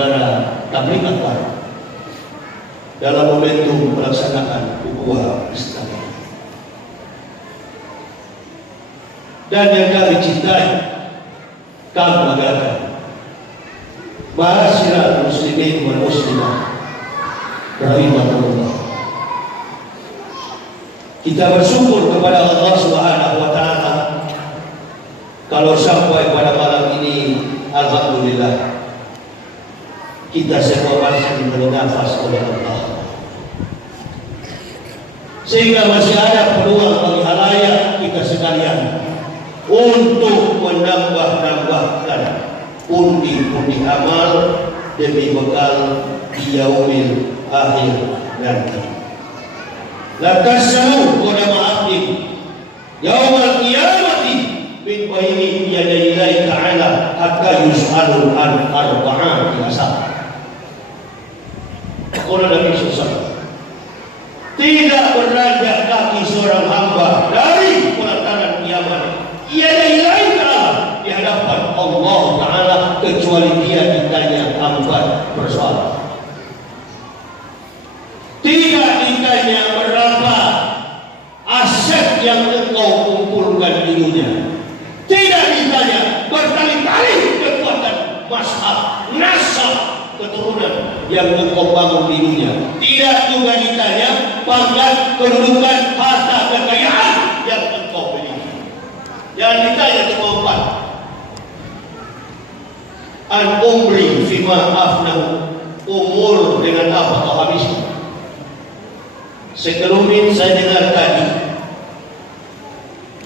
penyelenggara tabligh akbar dalam momentum pelaksanaan ukhuwah Islamiyah. Dan yang kami cintai, kami banggakan, ma'asyiral muslimin wal muslimah rahimahullah. Kita bersyukur kepada Allah Subhanahu wa taala kalau sampai pada malam ini, alhamdulillah, kita semua masih diberi nafas oleh Allah, sehingga masih ada peluang bagi halayak kita sekalian untuk menambah-nambahkan pundi-pundi amal demi bekal di yaumil akhir nanti. Lantas selalu pada ma'abdi yaumal qiyamati min baini yadayillahi ta'ala hatta yus'alun an arba'ati asal. Qala Nabi SAW, tidak beranjak kaki seorang hamba dari pelataran kiamat yadayillahi ta'ala di hadapan Allah Ta'ala kecuali dia ditanya 4 persoalan. Tidak ditanya berapa aset yang engkau kumpulkan di dunia. Tidak ditanya berkali-kali kekuatan mazhab, nasab, keturunan yang engkau bangun di dunia. Tidak juga ditanya pangkat, kedudukan, harta, kekayaan yang engkau miliki. Yang ditanya cuma 4. An umri fima afnahu, umur dengan apa kau habiskan. Sekelumit saya dengar tadi,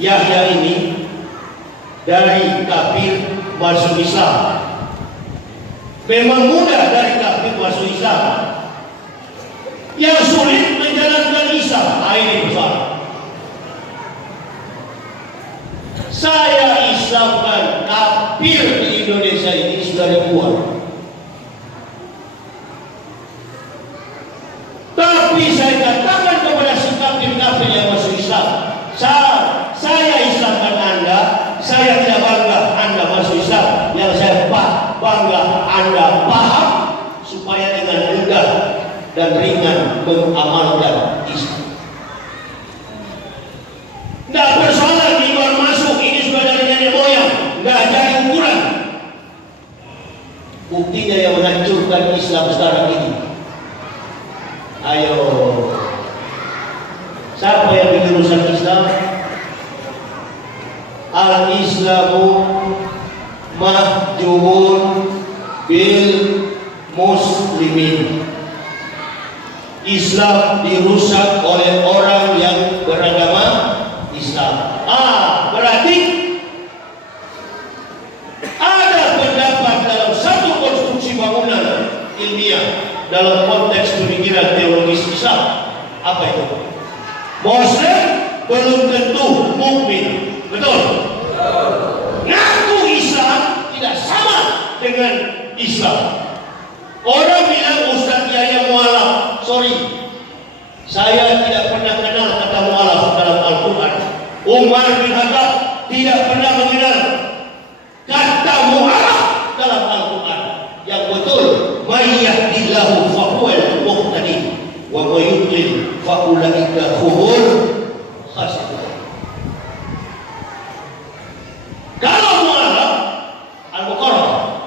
Yahya ini dari kafir masuk Islam. Memang mudah dari kafir masuk Islam. Yang sulit menjalankan Islam. Ini persoalan. Saya Islamkan kafir di Indonesia ini sudah ribuan. Tapi saya katakan kepada si kafir-kafir yang masuk Islam, saya Islamkan Anda, saya tidak bangga Anda masuk Islam. Yang saya bangga Anda paham supaya dengan mudah dan ringan mengamalkan Islam. Tidak persoalan di luar masuk, ini sudah dari nenek moyang, tidak jadi ukuran. Buktinya yang menghancurkan Islam sekarang ini. Ayo, siapa yang bikin rusak Islam? Al-Islamu mahjumun bil muslimin. Islam dirusak oleh orang yang beragama Islam. Berarti ada pendapat dalam satu konstruksi bangunan ilmiah dalam konteks pemikiran teologis Islam. Apa itu? Muslim belum tentu mukmin. Betul? Ngaku Islam tidak sama dengan Islam. Orang bilang Ustaz Yahya mualaf. Sorry, saya tidak pernah kenal kata mualaf dalam Al-Quran. Umar bin Khattab tidak pernah mengenal kata mualaf dalam Al-Quran. Yang betul, may yahdihillahu fahuwal muhtadi wa may yudlil fa ulaika humul khasirun. Kalau mualaf Al-Baqarah,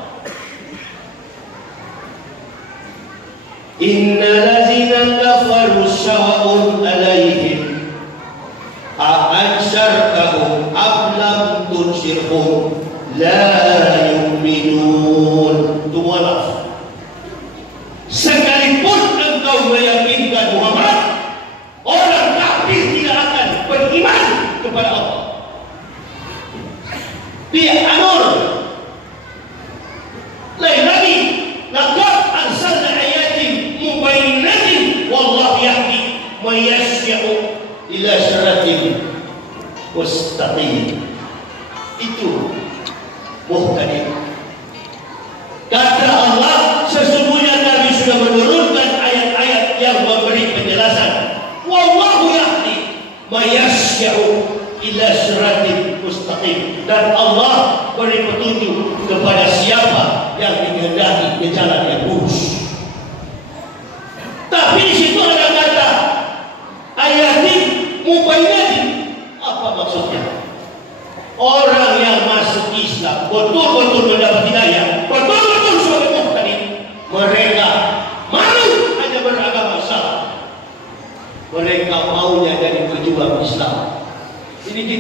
innal ladzina kafaru sawa'un 'alaihim a'ansyartahum am lam tunzirhum la yu'minun. Itu mualaf. Sekalipun engkau meyakinkan Muhammad, orang kafir tidak akan beriman kepada Allah. Dia anur. Lain lagi, laqad arsalna ayatin mubayyinatin wallahu yahdi man yasha'u ila siratin mustaqim. Itu muhtadi. Kata Allah, sesungguhnya kami sudah menurunkan ayat-ayat yang memberi penjelasan. Wallahu yahdi man yasha'u ila siratin mustaqim. Dan Allah beri petunjuk kepada siapa yang dikehendaki ke jalan yang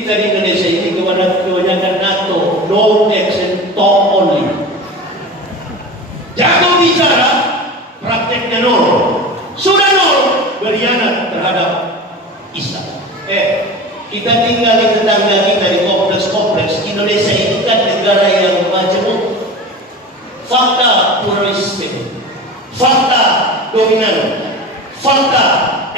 kita di Indonesia ini kebanyakan NATO, no text and talk only. Jago bicara, prakteknya nol. Sudah nol, berkhianat terhadap Islam. Kita tinggal di tetangga kita di kompleks-kompleks. Indonesia ini kan negara yang majemuk. Fakta pluralisme, fakta dominan, fakta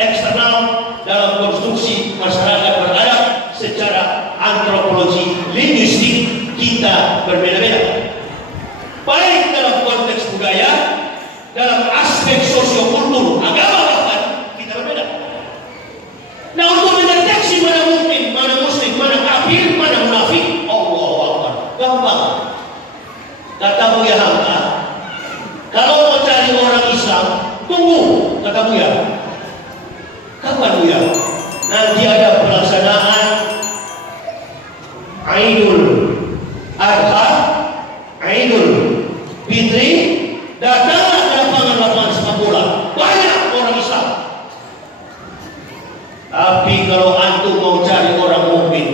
eksternal dalam konstruksi masyarakat beradab secara antropologi linguistik kita berbeda-beda. Baik dalam konteks budaya, dalam aspek sosiokultur, agama bahkan kita berbeda. Nah, untuk mendeteksi mana mukmin, mana muslim, mana kafir, mana munafik, Allahu Akbar, gampang. Kata Buya Hamka, kalau mau cari orang Islam, tunggu, kata Buya. Kapan Buya? Nanti ada pelaksanaan Aidul Adha, Aidul Fitri, datanglah ke lapangan sepak bola. Banyak orang Islam. Tapi kalau antum mau cari orang mukmin,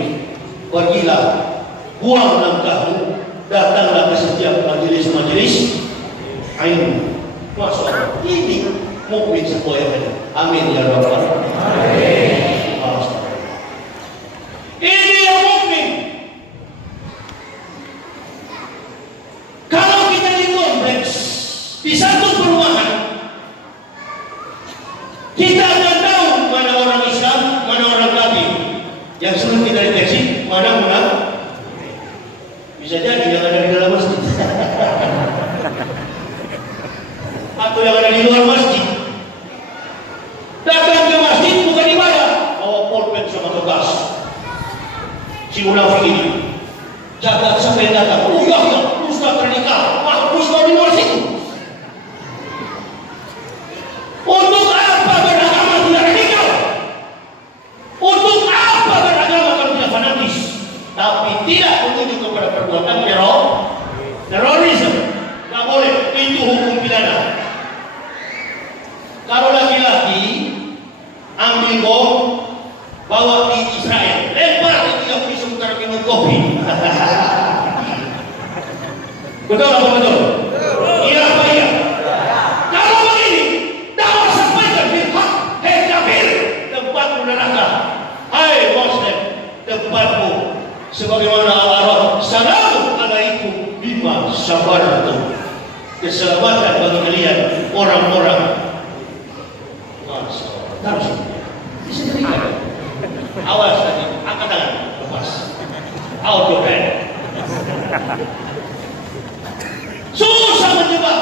pergilah, buang langkahmu, datanglah ke setiap majelis-majelis Aidul. Masya Allah, ini mukmin semua yang ada. Amin ya Rabbal Alamin. Ini yang mukmin. Kalau kita di kompleks, di satu perumahan, kita akan tahu mana orang Islam, mana orang kafir. Yang sudah kita deteksi, mana munafik. Bisa jadi yang ada di dalam masjid atau yang ada di luar masjid. Datang ke masjid bukan ibadah, bawa pulpen sama kertas. Si munafik ini jaga sampai datang. Oh ya, Ustaz ternikah, Ustaz di luar situ. Untuk apa beragama tidak radikal? Untuk apa beragama kalau tidak fanatis? Tapi tidak menuju kepada perbuatan terorisme. Tidak boleh, itu hukum pidana. Kalau laki-laki ambil bom, bawa di Israel, lempar di 30 sementara minum kopi. Betul apa betul? Iya apa iya? Kalau begini, dakwah sampaikan firman, hei kafir, tempatmu neraka. Hai Muslim, tempatmu sebagaimana Allah Assalamu alaikum bima sabartum. Keselamatan bagi kalian orang-orang. Harus disediakan. Awas tadi, angkat tangan, lepas. Out your hand. Susah menjebak.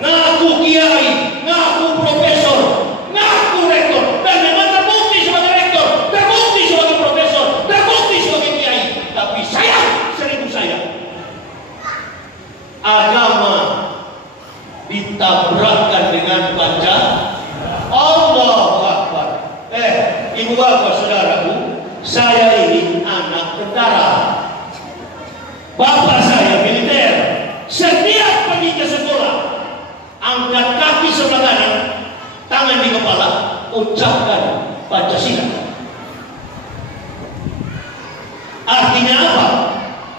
Ngaku kiai, ngaku profesor, ngaku rektor, dan memang terbukti sebagai rektor, terbukti sebagai profesor, terbukti sebagai kiai. Tapi saya, seribu saya, agama ditabrakkan dengan baca Allahu Akbar. Ibu bapak saudaraku, saya ini anak tentara. Bapak saya militer. Setiap pergi ke sekolah, angkat kaki sebelah kanan, tangan di kepala, ucapkan Pancasila. Artinya apa?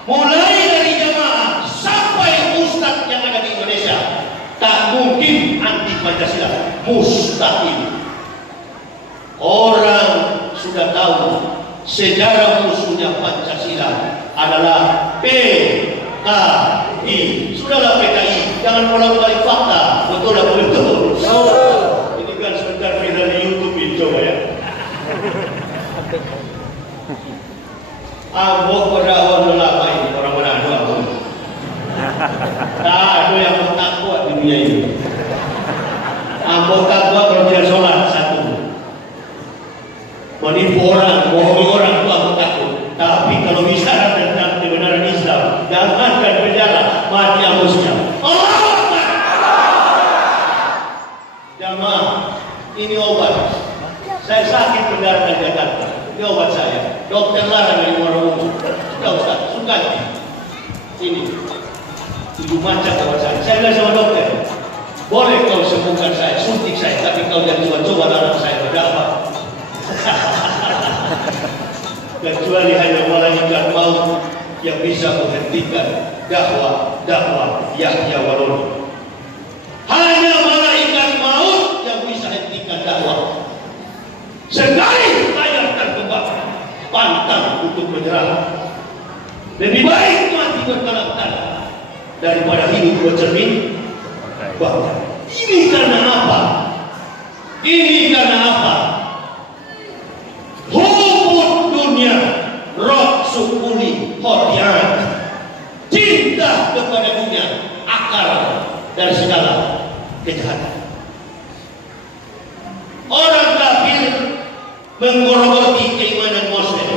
Mulai dari jamaah sampai ustadz yang ada di Indonesia, tak mungkin anti Pancasila. Mustahil. Orang sudah tahu sejarah musuhnya Pancasila adalah PKI. Sudahlah PKI, jangan bolak-balik fakta. Betul atau betul? Ini kan sebentar viral di YouTube ini, coba ya. Ambok pada awal lelapa ini orang Manado aku. Tak ada yang takut di dunia ini. Ambok takut kalau tidak sholat satu. Menipu orang, bohongi orang itu aku takut. Tapi kalau bicara tentang kebenaran Islam, jangankan penjara, mati harusnya. Allah Akbar. Jamaah, ini obat. Saya sakit berdarah di Jakarta. Ini obat saya. Dokter larang dari Muara Umum. Sudah Ustaz, suka ini. 7 macam obat saya. Saya bilang sama dokter, boleh kau sembuhkan saya, suntik saya, tapi kau jangan coba-coba larang saya. Berapa? kecuali hanya malaikat maut yang bisa menghentikan dakwah Yahya Waloni. Hanya malaikat maut yang bisa hentikan dakwah. Sekali layar terbakar, pantang untuk menyerah. Lebih baik mati bertolak tanah daripada hidup bercermin bakar. Ini karena apa? Ini karena apa? Hubud dunia, roh sukuli hotian. Cinta kepada dunia, akar dari segala kejahatan. Orang kafir menggorogoti keimanan Muslim.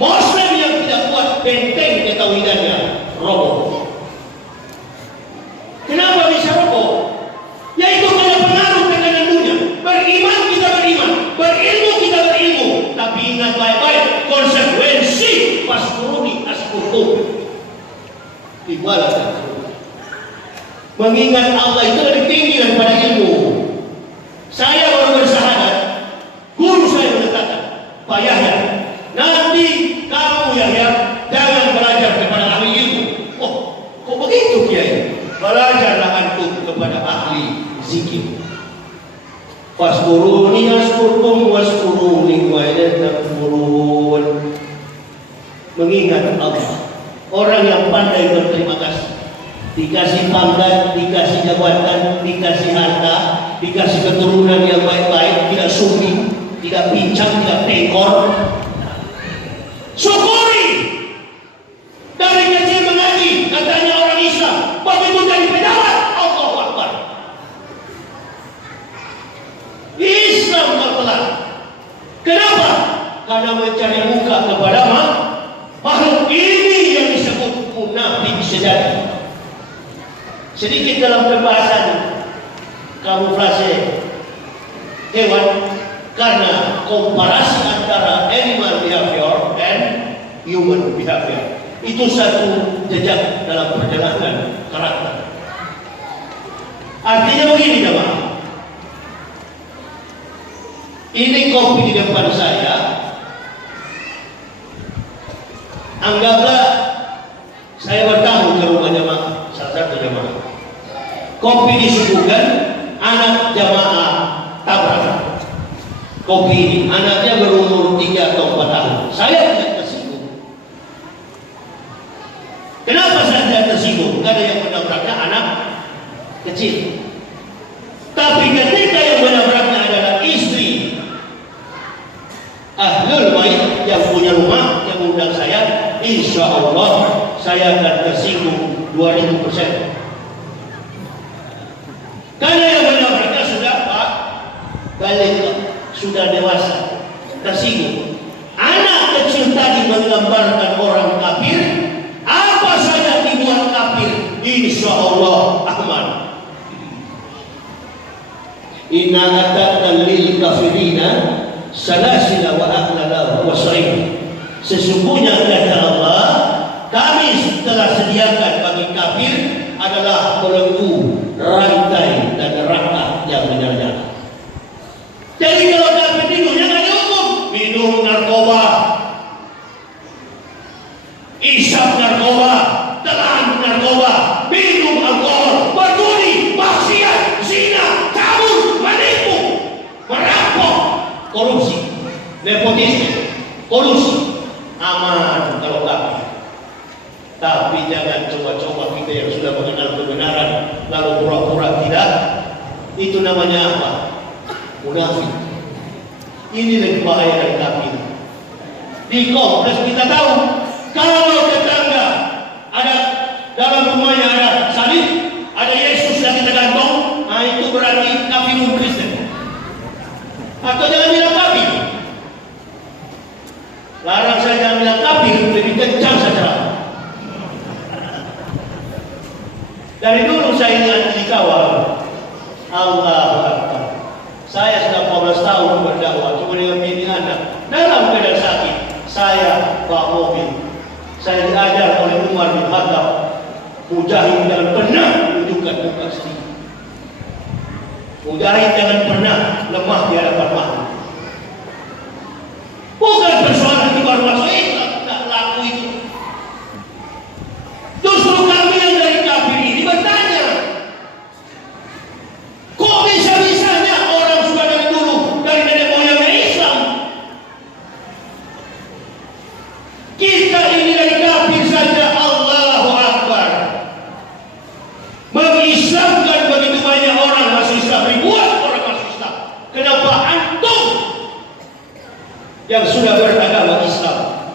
Muslim yang tidak kuat benteng ketauhidannya roboh. Kenapa bisa roboh? Yaitu karena pengaruh tekanan dunia. Beriman kita beriman, berilmu kita berilmu, tapi ingat baik-baik konsekuensi paskuruni askurtum. Ibarat mengingat Allah itu lebih tinggi daripada ilmu. Saya baru bersyahadat, guru saya mengatakan, Pak Yahya, nanti kamu Yahya jangan belajar kepada ahli ilmu. Oh, kok begitu Kiai? Belajarlah antum kepada ahli zikir. Faskuruni askurkum waskuruni wa ilaihi takfurun. Mengingat Allah. Orang yang pandai berterima kasih, dikasih pangkat, dikasih jabatan, dikasih harta, dikasih keturunan yang baik-baik, tidak sumbi, tidak pincang, tidak pekor. Syukuri. Dari kecil mengaji, katanya orang Islam, begitu dari pejabat, Allahu Akbar. Islam tertelan. Kenapa? Karena mencari muka kepada makhluk ini yang disebut munafik sejati. Sedikit dalam pembahasan kamuflase hewan, karena komparasi antara animal behavior and human behavior itu satu jejak dalam perjalanan karakter. Artinya begini jemaah, ini kopi di depan saya. Anggaplah saya bertamu ke rumah jemaah, salah satu jemaah. Kopi disuguhkan, anak jemaah tabrak. Kopi ini, anaknya berumur 3 atau 4 tahun. Saya tidak tersinggung. Kenapa saya tidak tersinggung? Karena yang menabraknya anak kecil. Tapi ketika yang menabraknya adalah istri ahlul bait yang punya rumah, yang undang saya, insya Allah saya akan tersinggung 2000%. Karena yang menabraknya sudah balik, sudah dewasa, tersinggung. Anak kecil tadi menggambarkan orang kafir, apa saja dibuat kafir, insya Allah aman. Inna atatna lil kafirina salasila wa aghlala wa sa'id. Sesungguhnya kata Allah, kami telah sediakan bagi kafir adalah belenggu, rantai dan neraka yang menyala-nyala. Jadi kalau kafir tidurnya nggak dihukum, minum narkoba, isap narkoba, telan narkoba, minum alkohol, berjudi, maksiat, zina, cabul, menipu, merampok, korupsi, nepotisme, kolusi, aman kalau kafir. Tapi jangan coba-coba kita yang sudah mengenal kebenaran lalu pura-pura tidak. Itu namanya apa? Munafik. Ini lebih bahaya dari kafir. Di kompleks kita tahu, kalau tetangga ada dalam rumahnya ada salib, ada Yesus yang kita gantung, nah itu berarti kafirun Kristen. Atau jangan bilang kafir. Larang saya jangan bilang kafir, lebih kencang saja. Dari dulu saya ingin dikawal. Allahu Akbar. Saya sudah 14 tahun berdakwah, cuma dengan bini anak. Dalam keadaan sakit, saya bawa mobil. Saya diajar oleh Umar bin Khattab, mujahid jangan pernah menunjukkan muka sedih. Mujahid jangan pernah lemah di hadapan makhluk. Bukan persoalan itu baru masuk yang sudah beragama Islam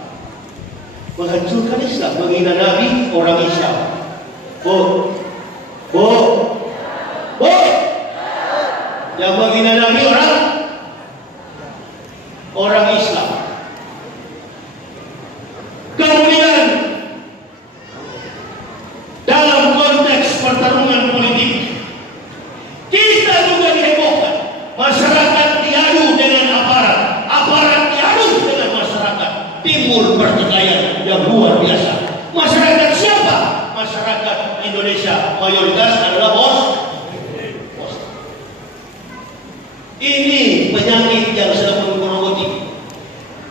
menghancurkan Islam, menghina Nabi orang Islam. Bu, yang menghina Nabi orang Islam. Kemudian dalam konteks pertarungan politik kita juga dihebohkan. Masyarakat diadu dengan aparat diadu dengan masyarakat. Timbul pertikaian yang luar biasa. Masyarakat siapa? Masyarakat Indonesia mayoritas adalah bos. Ini penyakit yang sedang menggerogoti.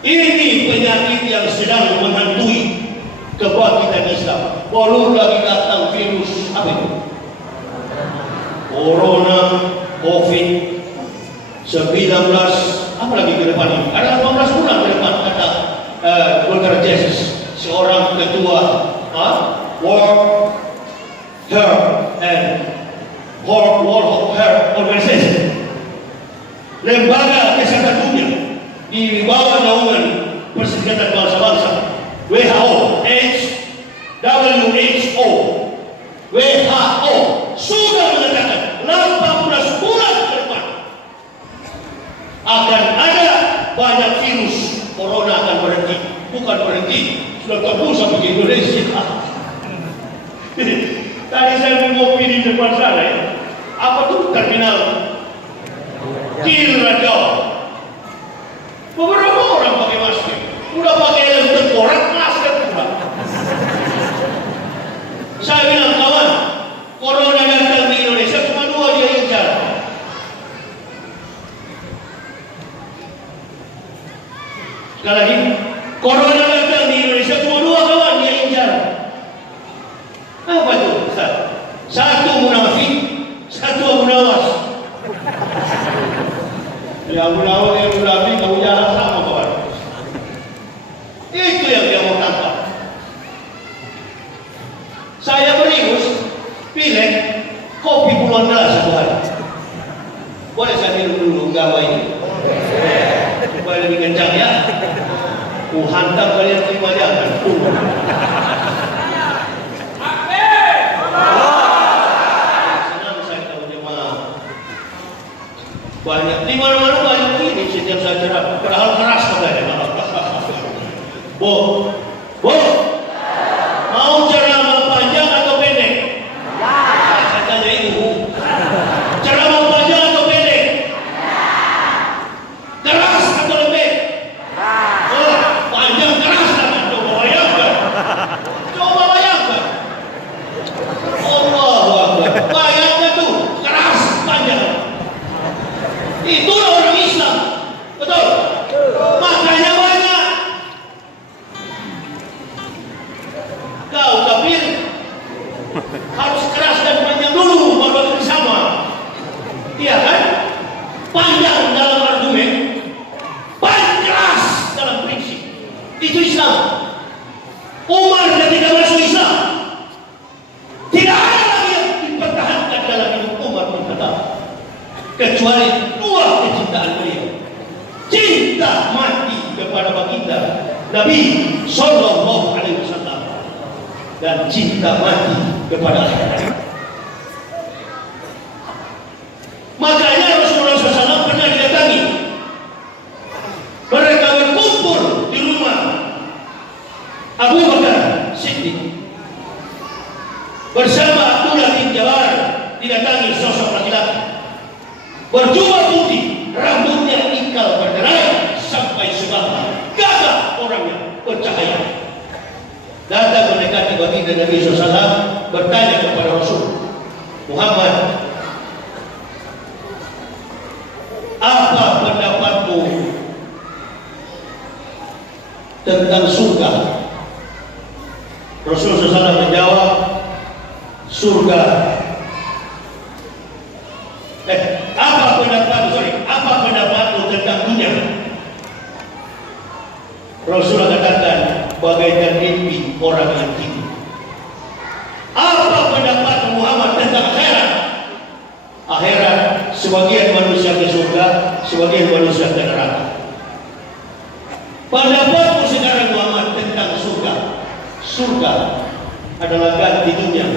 Ini penyakit yang sedang menghantui kebangkitan Islam. Baru lagi datang virus apa itu? Corona, COVID-19, apa lagi ke depan ini? Ada 18 bulan ke depan kata Dr. Jesus, seorang ketua World Health Organization, lembaga kesehatan dunia di bawah naungan Perserikatan Bangsa-Bangsa, WHO sudah mengatakan 18 bulan ke depan akan ada banyak virus corona akan berhenti. Bukan berhenti, sudah tembus sampai ke Indonesia. Tadi saya ngopi di depan sana ya. Apa tuh terminal Kilrajau? Beberapa orang pakai masker, udah pakai yang tengkorak masker pula. Saya bilang, kawan, corona datang di Indonesia cuma 2 dia incar. Sekali lagi, corona datang di Indonesia cuma 2 kawan dia incar. Apa itu? Satu munafik, satu Abu Nawas. Ya Abu Nawas yang munafik, kamu jalan sama kawan. Itu yang dia mau tangkap. Saya beringus, pilih kopi puluhan gelas satu hari. Boleh saya minum dulu gawa ini? Supaya lebih kencang ya. Hantam kalian 5 jam. Senang saya tahu jemaah. Banyak, di mana-mana banyak ini setiap saya cerah. Padahal keras katanya. Bu, mau ceramah panjang atau pendek? Saya tanya ibu. Ceramah panjang atau pendek? Keras atau lembek? Oh, panjang keras kan? Coba bayangkan. Allahu Akbar. Bayangkan tuh, keras panjang. Itulah orang Islam. Betul? Makanya banyak. Kau kafir harus keras dan panjang dulu baru bersama. Iya kan? Panjang dalam argumen, keras dalam prinsip. Itu Islam. Umar ketika masuk Islam, tidak ada lagi yang dipertahankan dalam hidup Umar bin Khattab kecuali 2 kecintaan beliau. Cinta mati kepada baginda Nabi Sallallahu Alaihi Wasallam dan cinta mati kepada akhirat. Makanya Rasulullah SAW pernah didatangi. Mereka berkumpul di rumah Abu Bakar Siddiq bersama Abdullah bin Jawar. Didatangi sosok laki-laki berjubah putih, rambutnya ikal berderai sampai sebelah, gagah orangnya, bercahaya. Datang mendekati baginda Nabi SAW, bertanya kepada Rasul Muhammad, apa pendapatmu tentang surga? Rasul SAW menjawab, surga. Apa pendapatmu tentang dunia? Rasulullah katakan, bagaikan mimpi orang yang tinggi. Apa pendapat Muhammad tentang akhirat? Akhirat, sebagian manusia ke surga, sebagian manusia ke neraka. Pendapatmu sekarang Muhammad tentang surga. Surga adalah ganti dunia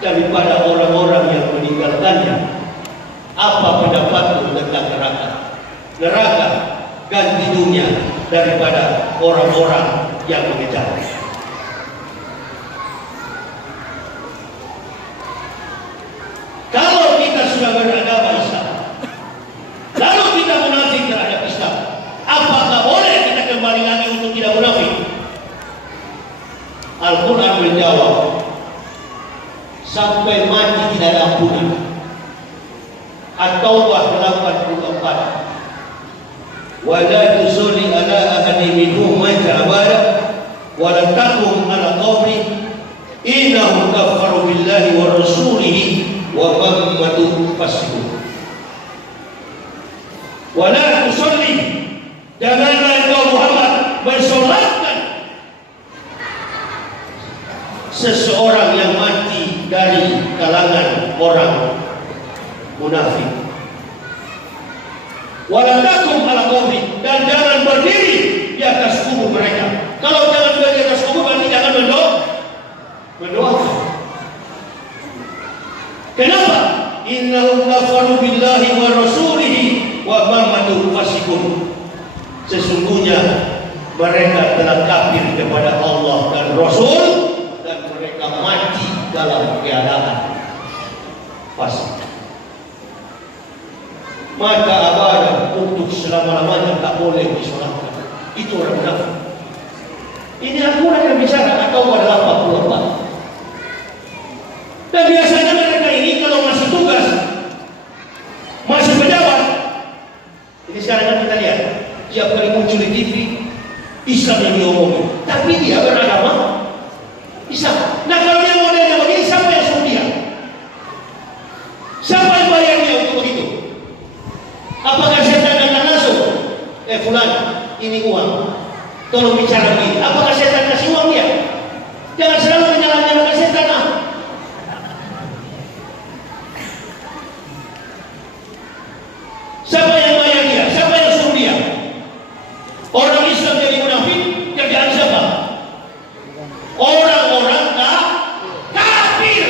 daripada orang-orang yang meninggalkannya. Apa pendapatmu tentang neraka? Neraka ganti dunia daripada orang-orang yang mengejar. Kalau kita sudah beragama Islam, lalu kita munafik terhadap Islam, apakah boleh kita kembali lagi untuk tidak munafik? Al-Quran menjawab, sampai mati tidak ada ampunan. At-Taubah 84. Wa la tusalli ala ahadin minhum mata abada wa la taqum ala qabri innahum kafaru billahi wa rasulihi wa matu fasiqun. Wa la tusalli, janganlah engkau Muhammad bersolatkan seseorang yang mati dari kalangan orang munafik. Walatakum ala qabri, dan jangan berdiri di atas kubur mereka. Kalau jangan berdiri di atas kubur berarti jangan mendoakan. Kenapa? Innahum kafaru billahi wa rasulihi wa matu fasiqun. Sesungguhnya mereka telah kafir kepada Allah dan Rasul, dan mereka mati dalam keadaan fasik. Maka abadah untuk selama-lamanya tak boleh disolatkan. Itu orang munafik. Ini Al-Quran yang bicara, atau adalah 44. Dan biasanya mereka ini kalau masih tugas, masih pejabat, ini sekarang kan kita lihat, tiap kali muncul di TV, Islam yang diomongin, tapi dia beragama Islam. Nah kalau dia modelnya begini, siapa yang suruh dia? Siapa yang bayar dia untuk begitu? Apakah setan akan langsung, fulan, ini uang, tolong bicara begini? Apakah setan kasih uang dia? Jangan selalu menyalahkan setan. Siapa yang bayar dia? Siapa yang suruh dia? Orang Islam jadi munafik, kerjaan siapa? Orang-orang kafir.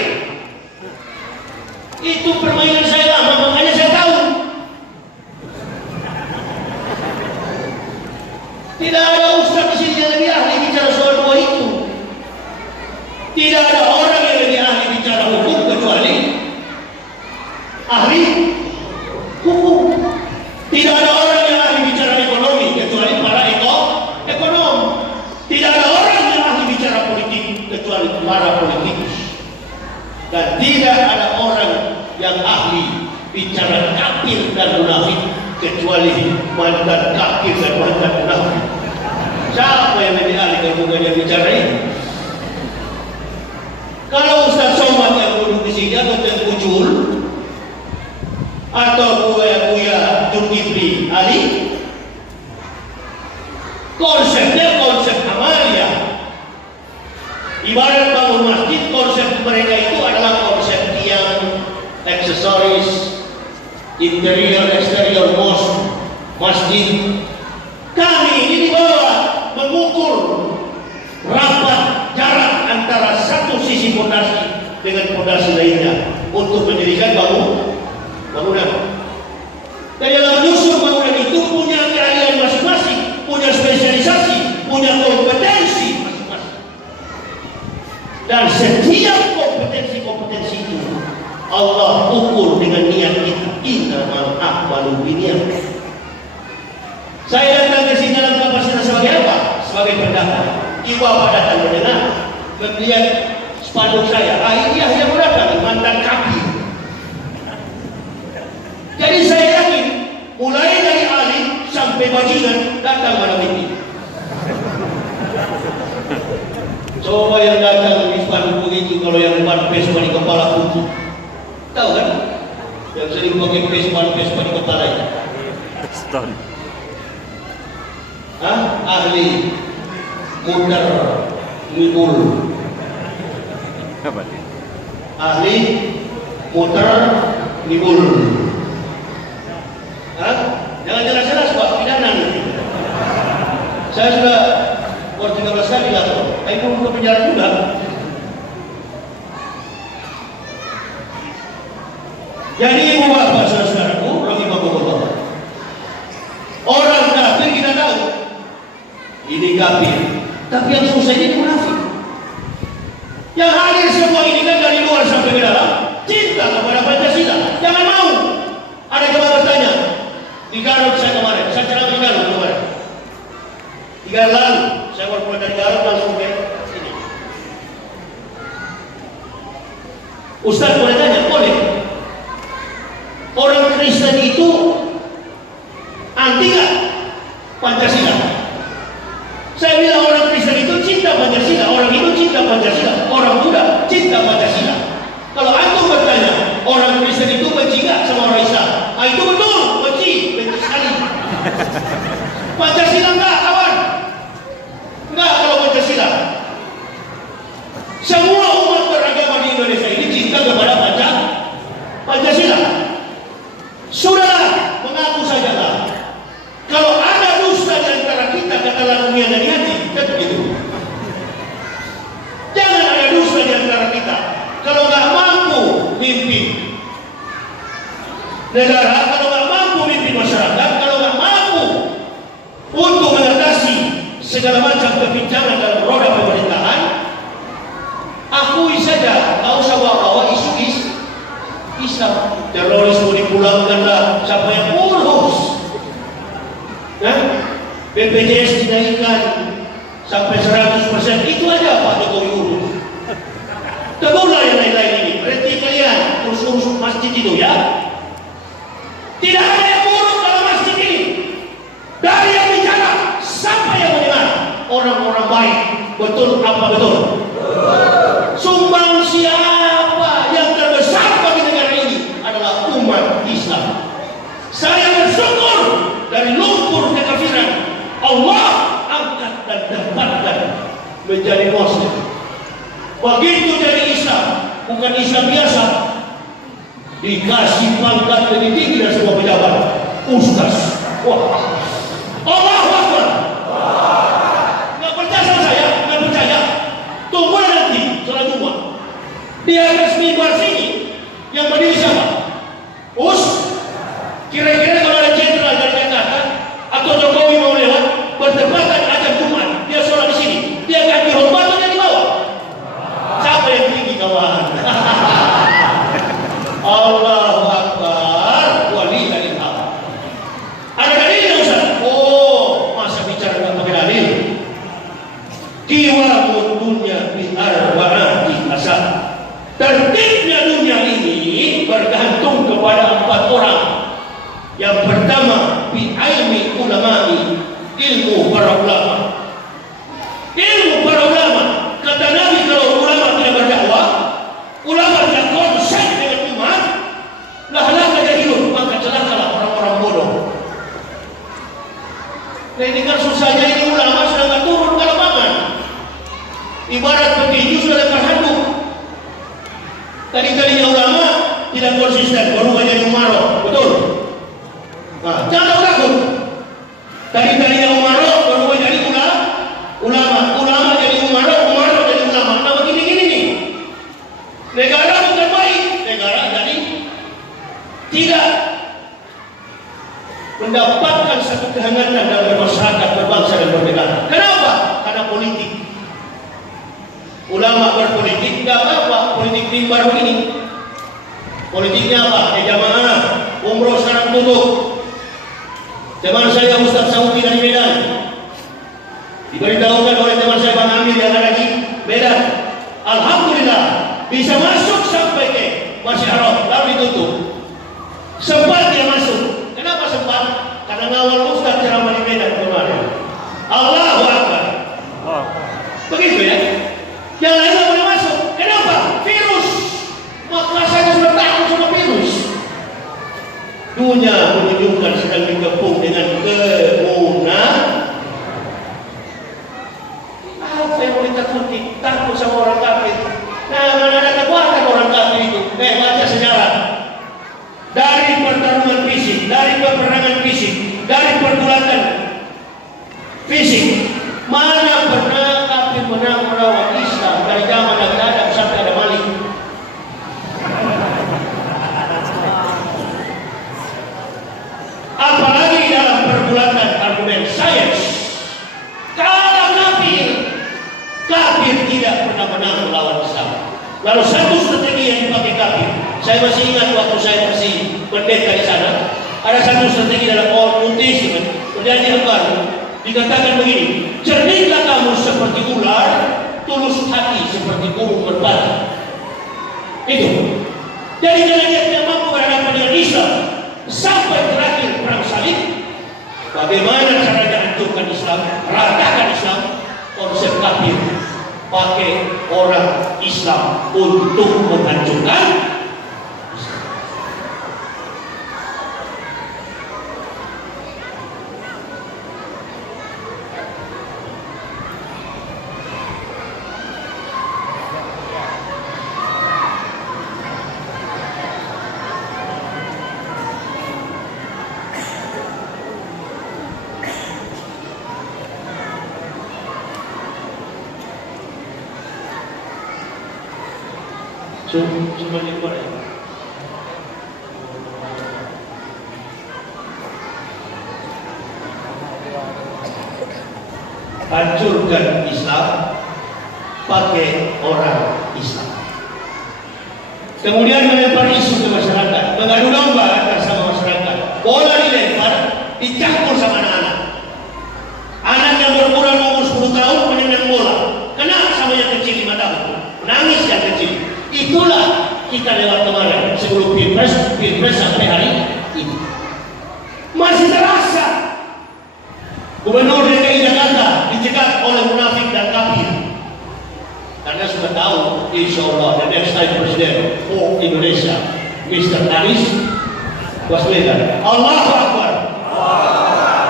Itu permainan saya lama, makanya saya tahu. Tidak ada ustaz di sini yang lebih ahli bicara soal dua itu. Tidak ada orang yang lebih ahli bicara hukum kecuali ahli hukum. Tidak ada orang yang ahli bicara ekonomi kecuali para ekonom. Tidak ada orang yang ahli bicara politik kecuali para politikus. Dan tidak ada orang yang ahli bicara kafir dan munafik kecuali mantan kafir dan mantan munafik. Siapa yang lebih ahli kalau bukan dia bicara ini? Kalau Ustaz Somad yang duduk di sini atau Tengku Jul atau Buya Zulkifli Ali, konsepnya konsep amalia. Ibarat bangun masjid, konsep mereka itu adalah konsep tiang, aksesoris, interior, eksterior masjid. Kami ini dibawa mengukur rapat jarak antara satu sisi fondasi dengan fondasi lainnya untuk mendirikan bangunan. Dan dalam menyusun bangunan itu punya keahlian masing-masing, punya spesialisasi, punya kompetensi masing-masing. Dan setiap kompetensi itu Allah ukur dengan niat kita. Innamal a'malu binniyat. Saya datang ke sini dalam kapasitas sebagai apa? Sebagai pendatang. Ibu apa datang mendengar, melihat spanduk saya. Iya yang datang mantan kaki. Jadi saya yakin mulai dari alim sampai bajingan datang malam ini. Coba yang datang di spanduk begitu, kalau yang depan Vespa di kepala putih, tahu kan? Yang sering pakai Vespa di kepala ini. Ahli muter ngibul. Ahli muter ngibul. Jangan jelas-jelas buat pidana nih. Saya sudah 13 kali lapor, tapi belum ke penjara juga. Jadi ibu bapak saudaraku, rahimahullah, orang kafir kita tahu ini kafir, tapi yang susah ini munafik. Yang hadir semua ini kan dari luar sampai ke dalam cinta kepada Pancasila. Jangan mau. Ada yang bertanya di Garut saya kemarin, saya ceramah di Garut kemarin. 3 hari lalu saya baru pulang dari Garut langsung ke sini. Ustaz boleh tanya? Boleh. Orang Kristen itu anti nggak Pancasila? Saya bilang orang Kristen itu cinta Pancasila, orang Hindu cinta Pancasila, orang Buddha cinta Pancasila. Kalau antum bertanya, orang Kristen itu benci nggak sama orang Islam? Ah, itu betul, benci sekali. Pancasila enggak, kawan? Enggak kalau Pancasila. Semua umat beragama di Indonesia ini cinta kepada Pancasila. Sudahlah, mengaku sajalah. Kalau ada dusta di antara kita, kata lagunya dari hati, kan begitu. Jangan ada dusta di antara kita. Kalau nggak mampu mimpin negara, kalau nggak mampu mimpin masyarakat, kalau nggak mampu untuk mengatasi segala macam kebincangan dalam roda pemerintahan, akui saja, nggak usah bawa-bawa isu Islam. Teroris mau dipulangkanlah, siapa yang urus? BPJS dinaikkan sampai 100%, itu aja Pak Jokowi urus. Tegurlah yang lain-lain ini. Berarti kalian urus masjid itu ya. Tidak ada yang urus dalam masjid ini. Dari yang bicara sampai yang mendengar, orang-orang baik. Betul apa betul? Sumbang siapa yang terbesar bagi negara ini adalah umat Islam. Saya bersyukur dari lumpur kekafiran Allah angkat dan dapatkan menjadi Muslim. Begitu jadi Islam, bukan Islam biasa, dikasih pangkat lebih tinggi dari semua pejabat, ustaz. Wah, Allahu Akbar. Nggak percaya sama saya, nggak percaya. Tunggu nanti sholat Jumat di atas mimbar sini yang berdiri siapa? Kira-kira kalau ada jenderal dari Jakarta atau Jokowi mau lewat bertepatan ajak Jumat, dia sholat di sini, dia akan dihormat atau di bawah? Siapa yang tinggi kawan? Allahu Akbar, walillahil hamd. Ada dalilnya Ustaz? Oh, masa bicara nggak pakai dalil? Qiwamud dunya bi arba'ati asal. Tertibnya dunia ini bergantung kepada 4 orang. Yang pertama, bi ilmi ulama'i, ilmu para ulama. Ilmu para ulama, kata Nabi, kalau ulama tidak berdakwah, ulama tidak konsen dengan umat, lah jadi hidup, maka celakalah orang-orang bodoh. Nah ini kan susahnya ini ulama sudah nggak turun ke lapangan. Ibarat petinju sudah lempar handuk. Tadi-tadinya ulama tidak konsisten, baru menjadi umaro, betul? Nah, jangan takut. Tadi-tadinya umaro, baru menjadi ulama jadi umaro jadi ulama. Nah begini-gini nih. Negara bukan baik, negara jadi tidak mendapatkan satu kehangatan dalam bermasyarakat, berbangsa dan bernegara. Kenapa? Karena politik. Ulama berpolitik tidak apa-apa, politik mimbar begini. Politiknya apa? Jamaah, umroh sekarang tutup. Teman saya Ustaz Saudi dari Medan diberitahukan oleh teman saya Bang Amir yang ada di Medan, alhamdulillah bisa masuk sampai ke Masjid Haram, lalu ditutup. Sempat dia masuk. Kenapa sempat? Karena ngawal Ustaz ceramah di Medan kemarin. Allahu Akbar. Begitu ya. Yang lain tidak boleh masuk. Kenapa? Virus. Maka saya sudah takut sama virus. Dunia menunjukkan sedang dikepung dengan kemunafikan. Apa yang boleh takuti? Takut sama orang kafir. Nah, mana ada kekuatan orang kafir itu? Baca sejarah. Dari pertarungan fisik, dari peperangan fisik, dari pergulatan fisik, Saya masih ingat waktu saya masih pendeta di sana, ada satu strategi dalam multi perjanjian baru dikatakan begini: cernihlah kamu seperti ular, tulus hati seperti burung merpati. Itu. Jadi kalau dia tidak mampu berhadapan dengan Islam sampai terakhir perang salib, bagaimana caranya hancurkan Islam, ratakan Islam? Konsep kafir, pakai orang Islam untuk menghancurkan. Cuma itu aja. Hancurkan Islam pakai orang Islam. Kemudian melempar isu ke masyarakat, mengadu domba sama masyarakat. Bola dilempar, dicampur sama anak-anak. Anak yang berumur 10 tahun menendang bola, kena sama yang kecil 5 tahun, menangis yang kecil. Itulah kita lewat kemarin sebelum pilpres sampai hari ini masih terasa. Gubernur DKI Jakarta dicegat oleh munafik dan kafir karena sudah tahu insya Allah the next time presiden Indonesia Mr. Anies Baswedan. Allahu Akbar.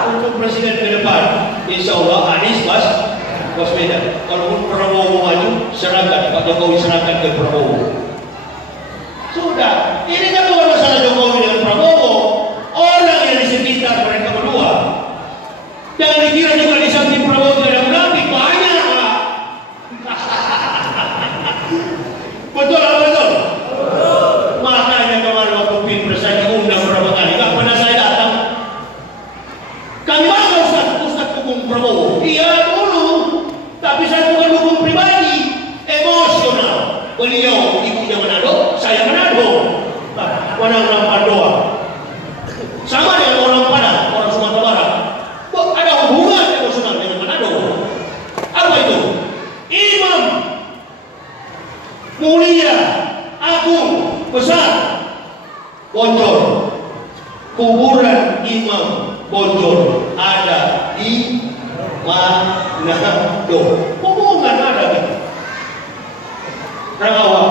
Untuk presiden ke depan insya Allah Anies Baswedan. Kalaupun Prabowo maju, serahkan Pak Jokowi, serahkan ke Prabowo. Sudah, ini kan bukan masalah Jokowi dengan Prabowo, orang yang di sekitar mereka berdua. Jangan dikira juga di samping Prabowo tidak ada munafik, banyak. Betul atau betul? Makanya kemarin waktu pilpres saya diundang berapa kali, nggak pernah saya datang. Kami bangga Ustaz dukung Prabowo. Iya dulu. Tapi saya bukan dukung pribadi, emosional. Beliau ibunya Manado, saya Manado. Mana orang Pandoa? Sama dengan orang Padang, orang Sumatera Barat. Ada hubungan emosional dengan Manado. Apa itu? Imam mulia, agung, besar, bocor. Kuburan Imam bocor ada di Manado. Hubungan ada gitu. Rawa.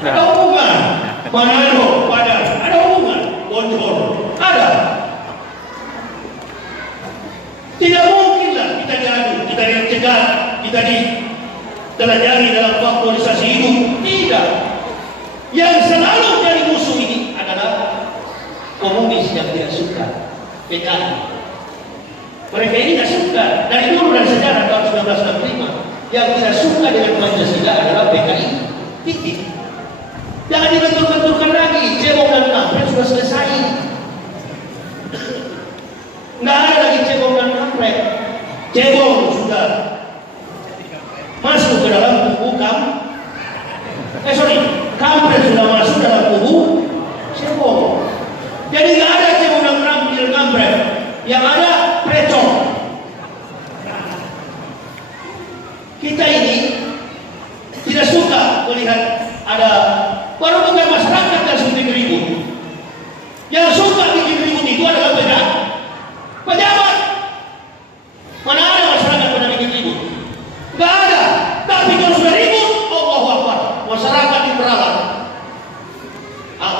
Ada hubungan. Manado, Padang. Ada hubungan. Bocor. Ada. Tidak mungkinlah kita diadu, kita dicegah, kita ditelanjangi dalam faktorisasi hidup. Tidak. Yang selalu jadi musuh ini adalah komunis yang tidak suka PKI. Mereka ini tidak suka dari dulu dan sejarah tahun 1965 yang tidak suka dengan Pancasila adalah PKI. Titik. Jangan dibentur-benturkan lagi. Cebong dan kampret sudah selesai. Nggak ada lagi cebong dan kampret. Cebong sudah masuk ke dalam tubuh kampret sudah masuk dalam tubuh cebong. Jadi nggak ada cebong dan kampret. Yang ada precong. Kita ini tidak suka melihat ada baru bukan masyarakat yang suka ribut. Yang suka bikin ribut itu adalah pejabat. Mana ada masyarakat pada bikin ribut? Nggak ada. Tapi kalau sudah ribut, Allahu Akbar, masyarakat diperalat.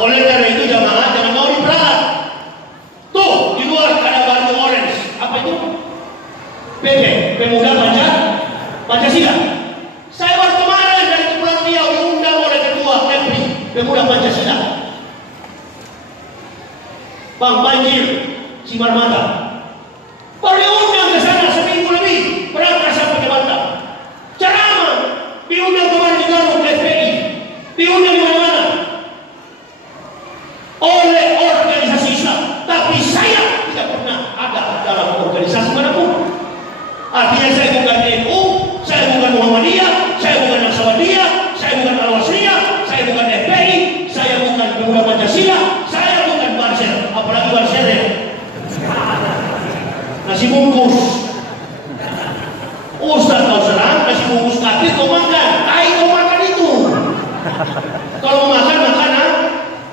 Oleh karena itu jamaah jangan mau diperalat. Tuh di luar ada baju orange. Apa itu? PP, Pemuda Pancasila. Saya baru kemarin dari Kepulauan Riau diundang oleh Ketua MPRI Pemuda Pancasila, Bang Banjir Simarmata. Baru diundang ke sana seminggu lebih, berangkat sampai ke Batam. Ceramah diundang kemarin di Garut FPI, diundang di mana-mana oleh organisasi Islam. Tapi saya tidak pernah ada dalam organisasi manapun. Artinya saya bukan NU, saya bukan Muhammadiyah, saya bukan Nasabadiyah, saya bukan Al-Wasliyah, saya bukan FPI, saya bukan pemuda Pancasila, saya bukan Barser, apalagi Barser ya. Nasi bungkus. Ustaz kau serang, nasi bungkus kaki kau makan, tai kau makan itu. Kalau makan makanan,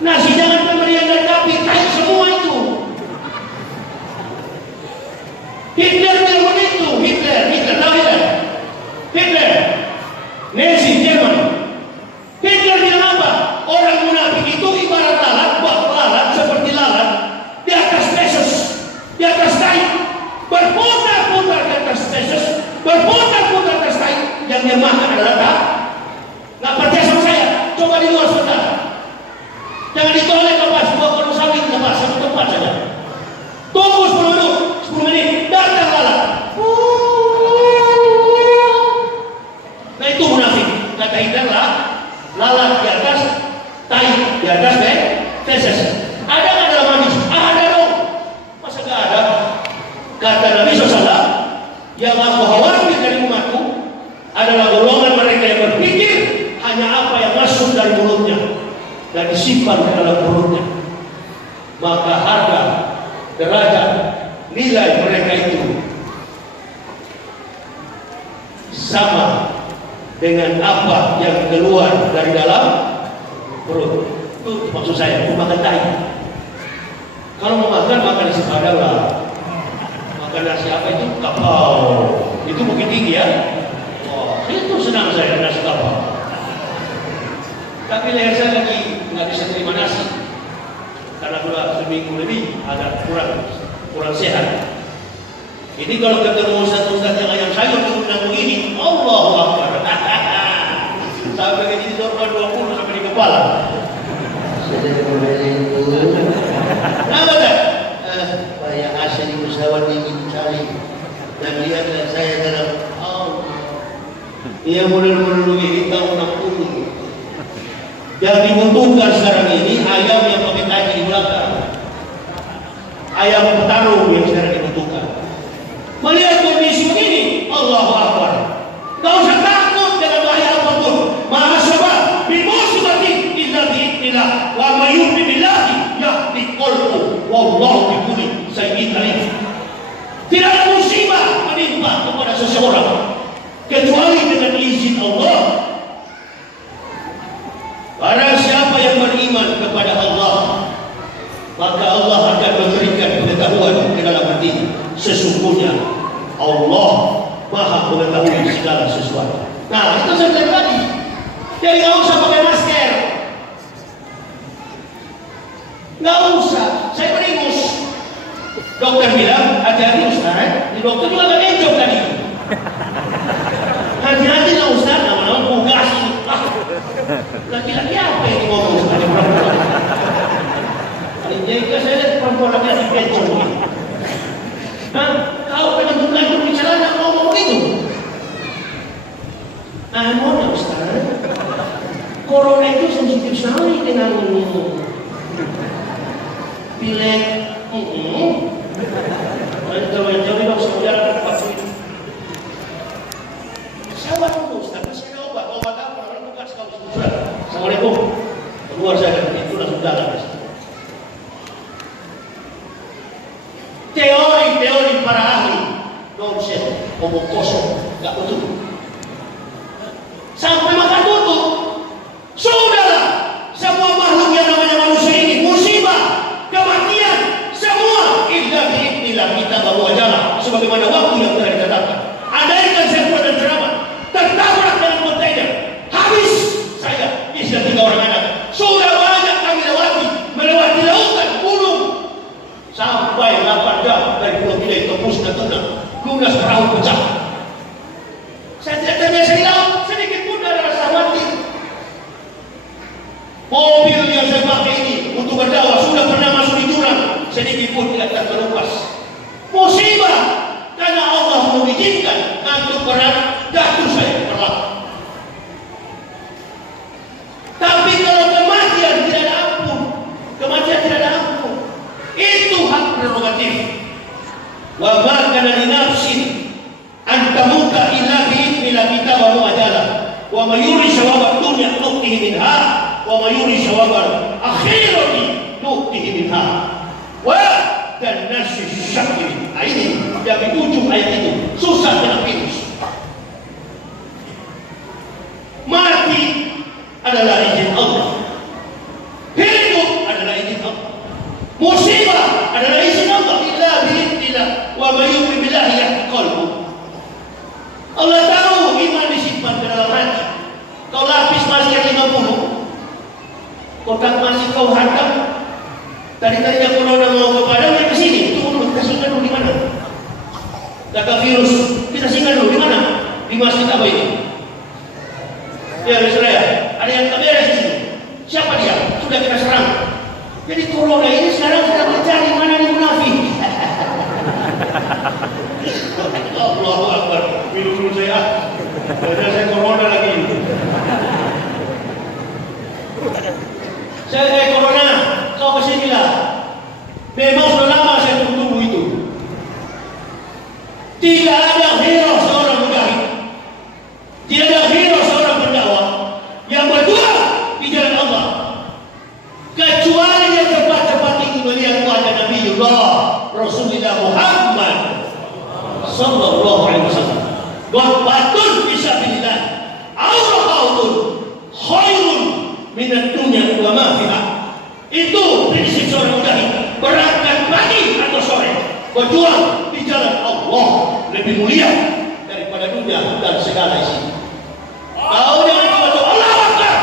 nasi jangan pemberian dari kaki, tai semua itu. Hitler bilang begitu, Hitler, tahu Hitler, Nazi Jerman. Hitler bilang apa? Orang munafik itu ibarat lalat, lalat seperti lalat di atas Yesus, di atas tai, berputar-putar di atas Yesus, berputar-putar di atas tai. Yang dia makan adalah tak. Nggak percaya sama saya? Coba di luar sebentar. Jangan ditolak lepas, buat kono sawit lepas satu tempat saja. Tunggu 10 menit, datang lalat. Nah itu munafik. Kata Hitler lah, lalat di atas, tai di atas feses. Ada nggak dalam hadis? Ada dong. Masa nggak ada? Kata Nabi SAW, yang aku khawatir dari umatku adalah golongan mereka yang berpikir hanya apa yang masuk dari mulutnya dan disimpan ke dalam perutnya. Maka harga, derajat, nilai mereka itu sama dengan apa yang keluar dari dalam perut. Itu maksud saya, makan tai. Kalau mau makan nasi padang lah. Makan nasi apa itu? Kapau. Itu mungkin tinggi ya. Oh, itu senang saya nasi kapau. Tapi leher saya lagi nggak bisa terima nasi karena sudah seminggu lebih agak kurang sehat. Ini kalau ketemu ustaz-ustaz yang ayam sayur diundang begini, Allahu Akbar. Sampai jadi korban 20 sampai di kepala. Sudah kembali itu. Kenapa tak? Pak yang asli pesawat ingin cari dan lihatlah saya dalam Ia model-model begini tahun 60. Yang dibutuhkan sekarang ini ayam yang pakai kaki di belakang. Ayam petarung yang sekarang dibutuhkan. Melihat kondisi begini, Allahu Akbar. Gak usah takut dengan bahaya apapun. Mahasabah bimusibati illa bi'idnillah wa mayyubi billahi yahdi qalbu wallahu bikulli syai'in alim. Tidak ada musibah menimpa kepada seseorang kecuali dengan izin Allah. Barang siapa yang beriman kepada Allah, maka Allah akan memberikan pengetahuan ke dalam hati. Sesungguhnya Allah Maha mengetahui segala sesuatu. Nah, itu saya tadi. Jadi nggak usah pakai masker, nggak usah. Saya beringus. Dokter bilang hati-hati Ustaz. Di dokter juga nggak ngejok tadi. Hati-hati lah Ustaz. Nama-nama bugas. Laki-laki apa yang ngomong sekali perempuan? Jadi saya lihat perempuan laki-laki kencok ini. Kau penyembuhkan itu bicara nak ngomong itu. Mohon Ustaz. Corona itu sensitif sekali dengan pilek. Jauh-jauh dok saudara tempat itu. Sabar dulu Ustaz. Masih ada obat apa? Orang tugas kau sudah. Assalamualaikum. Keluar saya dari itu langsung jalan. Teori para ahli nonsen, omong kosong, nggak betul. Sampai makan tutup, sudahlah. Semua makhluk yang namanya manusia ini musibah, kematian, semua illa bi'idnillah kita bawa jalan sebagaimana waktu yang telah ditetapkan. Andaikan saya buat dan ceramah, tertabrak dengan kontainer, habis saya, istri 3 orang anak. Sudah banyak kami melewati lautan, gunung, sampai 8 jam dari Pulau Gile tembus Natuna, lunas perahu pecah. Saya tidak terbiasa di laut, sedikit pun ada rasa khawatir. Mobil yang saya pakai ini untuk berdakwah sudah pernah masuk di jurang, sedikit pun tidak terkelupas. Musibah karena Allah mengizinkan ngantuk berat, jatuh saya perlahan. Tapi kalau kematian tidak ada ampun, kematian tidak ada ampun. Itu hak prerogatif. Wa ma kana li nafsin an tamuta illa bi idznillah kitabahu ajala. Wa may yuri shawab ad-dunya nuqih minha wa mayuri sawaban akhirati nu'tihi minha wa dan nasi syakir. Nah, ini yang di ujung ayat itu susah kena virus. Mati adalah izin Allah, hidup adalah izin Allah, musibah adalah izin Allah. Illa bi'idnillah wa mayuri billahi yahdi qalbu. Allah tahu iman disimpan ke dalam hati. Kau lapis masih yang 50, kotak masih kau hantam. Tadi-tadinya corona mau kepadamu ke sini, tunggu dulu, kita singgah dulu di mana? Kata virus, kita singgah dulu di mana? Di masjid apa ini? Ya, Israel, ada yang tak beres di sini. Siapa dia? Sudah kita serang. Jadi corona ini sekarang sedang mencari mana nih munafik. Allahu Akbar. Minum dulu saya. Saya corona lagi. Saya corona. Kau kesini lah. Memang sudah lama saya tunggu itu. Tidak ada hero seorang mujahid, tidak ada hero seorang pendakwah yang berdua di jalan Allah, kecuali yang cepat-cepat ingin melihat wajah Nabiullah Rasulullah Muhammad sallallahu alaihi wasallam. Waqatun fisabilillah awrahautun khairun minad dunya wa ma fiha. Itu prinsip seorang mujahid. Berangkat pagi atau sore, berjuang di jalan Allah lebih mulia daripada dunia dan segala isi. Kau jangan coba-coba Allah Akbar.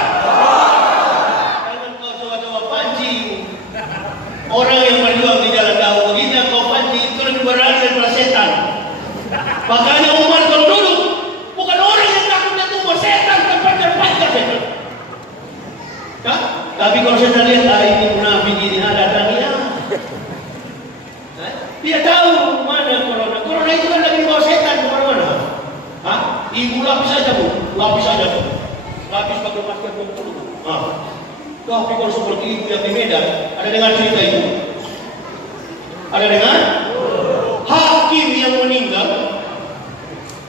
Jangan kau coba-coba pancing orang yang berjuang di jalan dakwah begini. Kau pancing itu lebih berani daripada setan. Makanya Umar kalau dulu bukan orang yang takutnya tumbuh setan, tempat-tempatnya setan. Tapi kalau saya lihat ini munafik ini ada ya. Dia tahu mana corona. Corona itu kan lagi dibawa setan kemana-mana. Hah? Ibu lapis saja bu, lapis saja bu. Lapis pakai masker dulu. Tapi kalau seperti ibu yang di Medan, ada dengar cerita itu? Ada dengar? Hakim yang meninggal,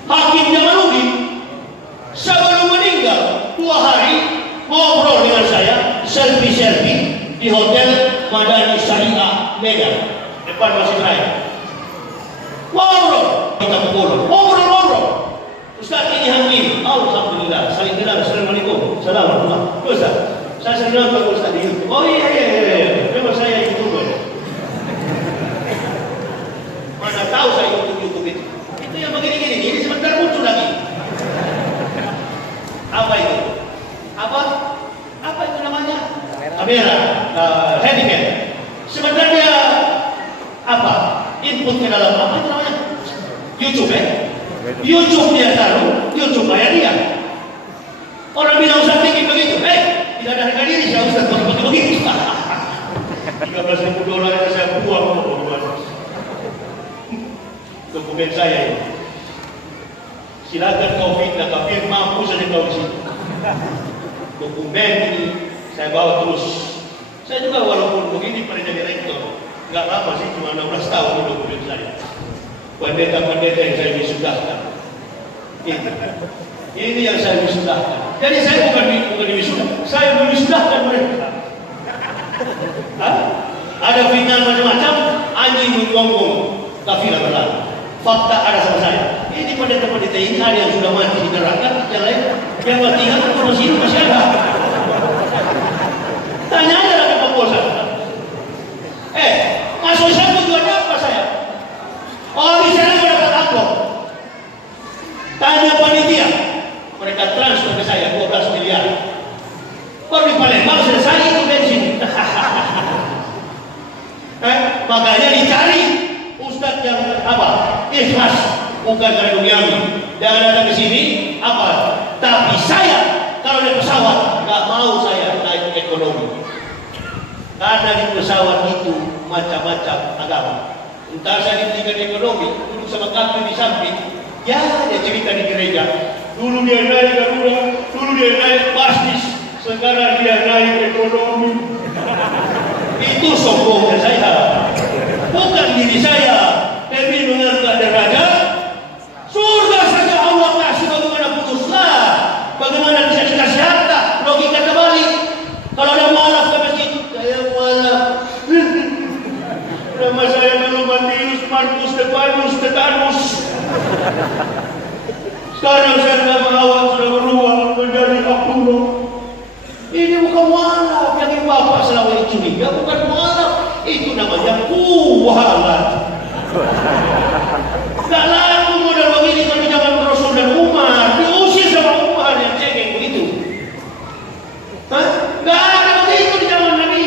hakim Jamaluddin, sebelum meninggal 2 hari ngobrol dengan saya, selfie di hotel Madani Syariah Medan, depan Masjid Raya. Ngobrol, kita ngobrol. Ustaz ini hakim, alhamdulillah, saling kenal, assalamualaikum, assalamualaikum. Ustaz, saya sering nonton Ustaz di YouTube. Oh iya, memang saya YouTuber. Mana tahu saya YouTube itu. Itu yang begini-gini, ini sebentar muncul lagi. Apa itu? Apa itu namanya? Kamera, handycam. Sebentar dia apa? Input ke dalam apa itu namanya? YouTube YouTube dia taruh, YouTube bayar dia. Orang bilang Ustaz tinggi begitu, tidak ada harga diri saya Ustaz pakai begitu. $13.000 yang saya buang dokumen saya ini. Silakan kau fitnah, tapi mampu saja kau di sini. Dokumen ini saya bawa terus. Saya juga walaupun begini pernah jadi rektor, nggak lama sih, cuma 16 tahun di dokumen saya. Pendeta-pendeta yang saya wisudahkan. Ini yang saya wisudahkan. Jadi saya bukan diwisudah, saya mewisudahkan mereka. Ada fitnah macam-macam, anjing menggonggong, kafilah berlalu. Fakta ada sama saya. Ini pendeta-pendeta ini ada yang sudah mati di neraka, yang lain yang mati kan masih ada. Tanya aja lah ke Kapolsek. Masuk saya tujuannya apa saya? Oh, di sana dapat amplop. Tanya panitia. Mereka transfer ke saya 12 miliar. Baru di Palembang selesai itu bensin. Makanya dicari ustadz yang apa? Ikhlas, bukan karena duniawi. Jangan datang ke sini apa? Tapi saya kalau naik pesawat nggak mau saya naik ekonomi. Karena di pesawat itu macam-macam agama. Entah saya diberikan ekonomi, duduk sama kaki di samping, ya dia cerita di gereja. Dulu dia naik Garuda, dulu dia naik Bastis, sekarang dia naik ekonomi. Itu sombongnya saya, bukan diri saya. Demi mengangkat derajat, surga saja Allah kasih, bagaimana putuslah, bagaimana bisa dikasih harta, logika terbalik. Sekarang saya dengan merawat sudah berubah menjadi Abdullah. Ini bukan mualaf yang ibu bapak selama ini curiga, bukan mualaf. Itu namanya kualat. Gak laku modal begini kalau zaman Rasul dan Umar. Diusir sama Umar yang cengeng begitu. Hah? Gak ada begitu di zaman Nabi.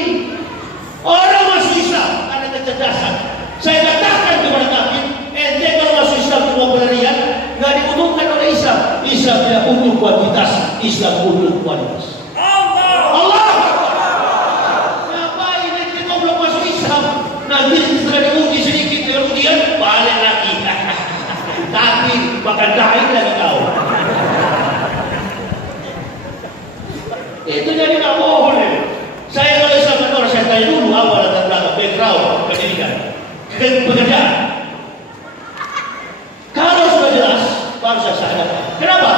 Orang masuk Islam ada kecerdasan. Saya katakan kepada kafir, ente kalau masuk Islam cuma pelarian, gak dibutuhkan oleh Islam. Islam tidak butuh kuantitas, Islam butuh kualitas. Allah. Ngapain ente kau belum masuk Islam? Nanti setelah diuji sedikit dengan ujian, balik lagi. Tapi makan daging lagi kau. Itu jadi nggak boleh. Saya kalau Islam orang saya tanya dulu apa latar belakang background pendidikan, pekerjaan. Kalau sudah jelas, baru saya sadar. Kenapa?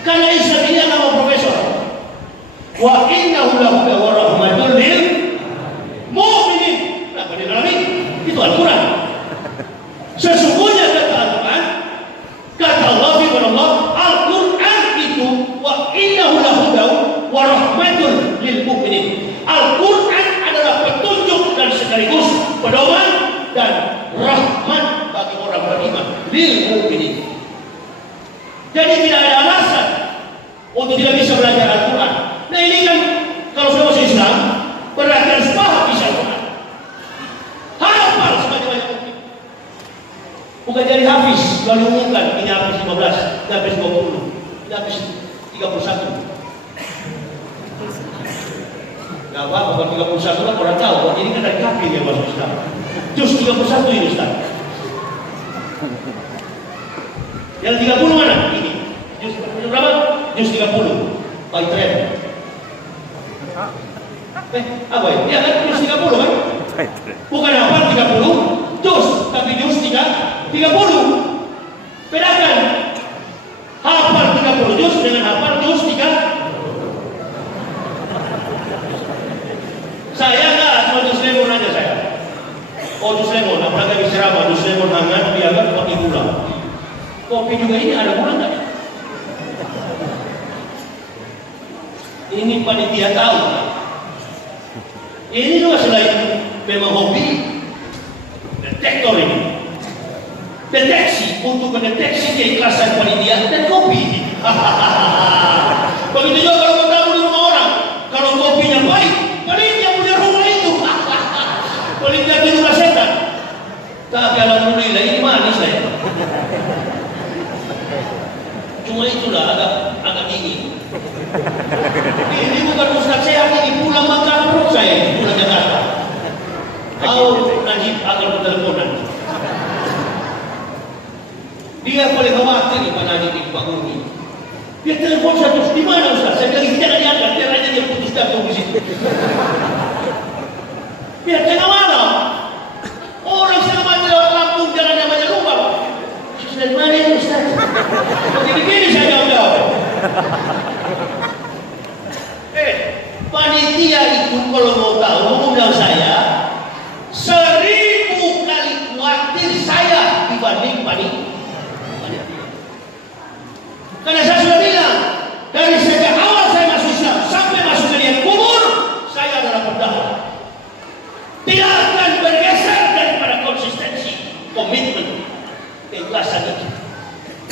Karena Islam ini nama profesor. Wa innahu lahuda wa rahmatul lil mu'minin. Apa di dalam ini? Itu Al-Quran. Sesungguhnya kata Al-Quran, kata Allah firman Allah, Al-Quran itu wa innahu lahuda wa rahmatul lil mu'minin. Al-Quran adalah petunjuk dan sekaligus pedoman dan rahmat bagi orang beriman. Lil mu'minin. Jadi tidak ada alasan untuk tidak bisa belajar Al-Quran. Nah ini kan kalau sudah masuk Islam berarti harus paham bisa Al-Quran. Hafal sebanyak-banyak mungkin. Bukan jadi hafiz lalu umumkan ini hafiz 15, ini hafiz 20, ini hafiz 31. Gak apa-apa, bukan 31 kan orang tahu. Ini kan dari kafir yang masuk Islam. Juz 31 ini Ustaz. Yang 30 mana? Ini. Juz berapa? Juz 30. By trend. Apa ya? Ya kan juz 30 kan? Bukan apa 30 juz, tapi juz 30. Bedakan. Hafal 30 juz dengan hafal juz 30. Saya enggak, cuma jus lemon aja saya. Oh jus lemon, apalagi habis ceramah, jus lemon hangat, dianggap pakai gula. Kopi juga ini ada gula enggak? Ini panitia tahu. Ini juga selain memang hobi, detektor ini. Deteksi, untuk mendeteksi keikhlasan panitia dan kopi. Begitu juga kalau kamu di rumah orang, kalau kopinya baik, panitia punya rumah itu. Panitia di rumah setan. Tapi alhamdulillah ini manis saya. Cuma itulah agak dingin. Ini bukan Ustaz saya, ini pulang makan perut saya, pulang Jakarta. Tahu Najib akan berteleponan. Dia paling khawatir nih Pak Najib di Pak Guru. Dia telepon saya terus, di mana Ustaz? Saya bilang jangan diangkat, biar aja dia putuskan tunggu di situ. Biar tengah malam. Orang setengah mati lewat Lampung, jalan yang banyak lubang. Sudah di mana ini Ustaz? Begini saya jawab. Panitia itu kalau mau tahu mengundang saya 1000 kali khawatir saya dibanding panitia. Karena saya sudah bilang dari sejak awal saya masuk Islam sampai masuk ke liang kubur, saya adalah pendahulu. Tidak akan bergeser daripada konsistensi, komitmen, keikhlasan itu.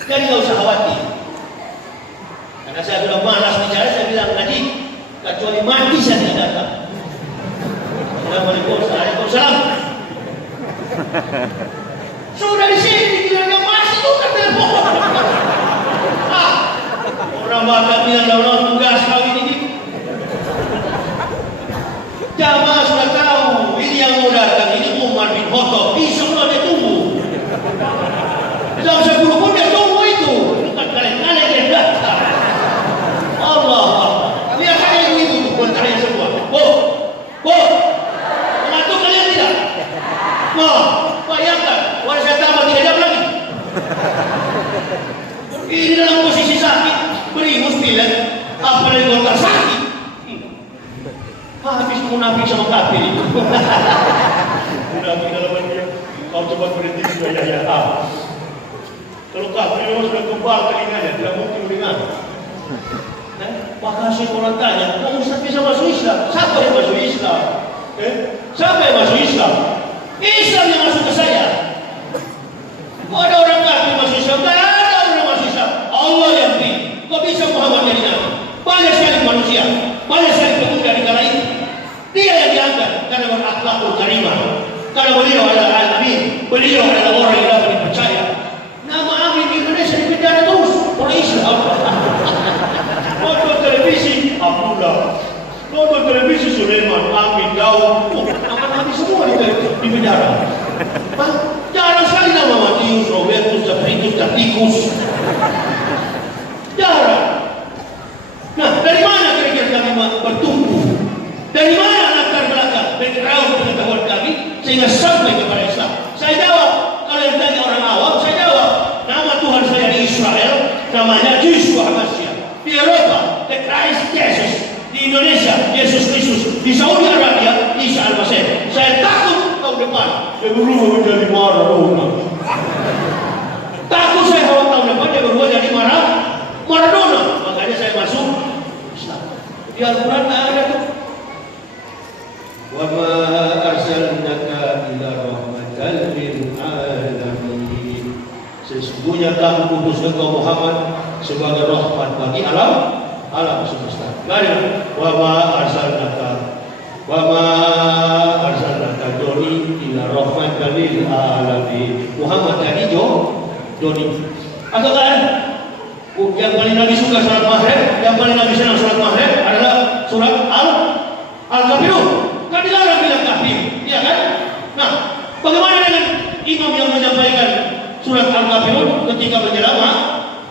Jadi nggak usah khawatir. Karena saya sudah malas bicara, saya bilang tadi, kecuali mati saya tidak datang. Assalamualaikum, Waalaikumsalam. Sudah di sini, bilangnya masih juga telepon. Orang bakal bilang orang tugas kawin ini. Jamaah sudah tahu, ini yang mau datang, ini Umar bin Khattab. Besok dia tunggu. Jam 10 pun dia tunggu itu. Bukan kalian-kalian yang datang. Allah. Lihat saya itu bukan kalian semua. Mengatur kalian tidak? Bayangkan, walau saya tambah tidak jam lagi. Ini dalam posisi sakit, beri mustilah, apalagi golkar sakit. Habis munafik sama kafir itu. Munafik dalam dia, kau coba berhenti juga ya. Kalau kafir memang sudah kebal telinganya, tidak mungkin dengar. Maka saya orang tanya, kok Ustaz bisa masuk Islam? Siapa yang masuk Islam? Siapa yang masuk Islam? Islam yang masuk ke saya. Kok ada orang kafir masuk Islam? Tak ada orang masuk Islam. Allah yang pilih. Kok bisa Muhammad jadi nabi? Banyak sekali manusia, banyak sekali pemuda di kala itu. Dia yang diangkat karena berakhlakul karimah. Karena beliau adalah al-amin, beliau adalah orang yang dapat dipercaya. Nama Amin di Indonesia dipenjara terus oleh Islam. Nonton televisi Abdullah, nonton televisi Sulaiman, Amin, Daud, nama-nama semua di penjara. Jarang sekali nama Matius, Robertus, Japritus, Tikus. Jarang. Nah, dari mana kira-kira kami bertumbuh? Dari mana latar belakang background pengetahuan kami sehingga sampai kepada Islam? Saya jawab, kalau yang tanya orang awam, saya jawab, nama Tuhan saya di Israel namanya Yeshua Hamashiach. Di Eropa, the Christ Jesus. Di Indonesia, Yesus Kristus. Di Saudi Arabia, Isa Al-Masih. Saya takut tahun depan dia berubah menjadi Maradona. Takut saya tahun depan dia berubah jadi Maradona. Makanya saya masuk Islam. Di Al-Quran tak ada tuh. Wa ma arsalnaka illa rahmatan lil alamin. Sesungguhnya kami utus engkau Muhammad sebagai rahmat bagi alam semesta. Mari, wa ma arsalnaka Joni illa rahmatan lil alamin. Muhammad tadi Joni. Atau kan? Yang paling Nabi suka surat Mahrib, yang paling Nabi senang surat Mahrib adalah surat Al-Kafirun. Kan dilarang bilang kafir, iya kan? Nah, bagaimana dengan imam yang menyampaikan surat Al-Kafirun ketika menjelang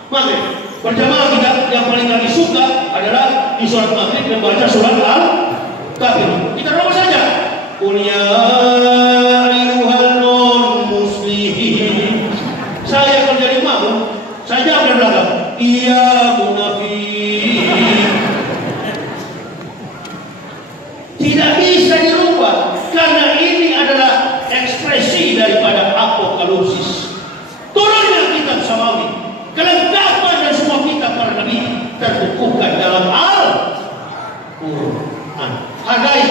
Maghrib? Berjamaah kita yang paling Nabi suka adalah di surat Maghrib membaca surat Al-Kafirun. Kita berapa saja? Qul ya ayyuhal muslimin. Saya kalau jadi imam, saya jawab dari belakang. Iya munafik. Tidak bisa dirubah karena ini adalah ekspresi daripada apokalipsis. Turunnya kitab samawi, kelengkapan dan semua kitab para nabi terbukukan dalam Al-Quran. Hargai,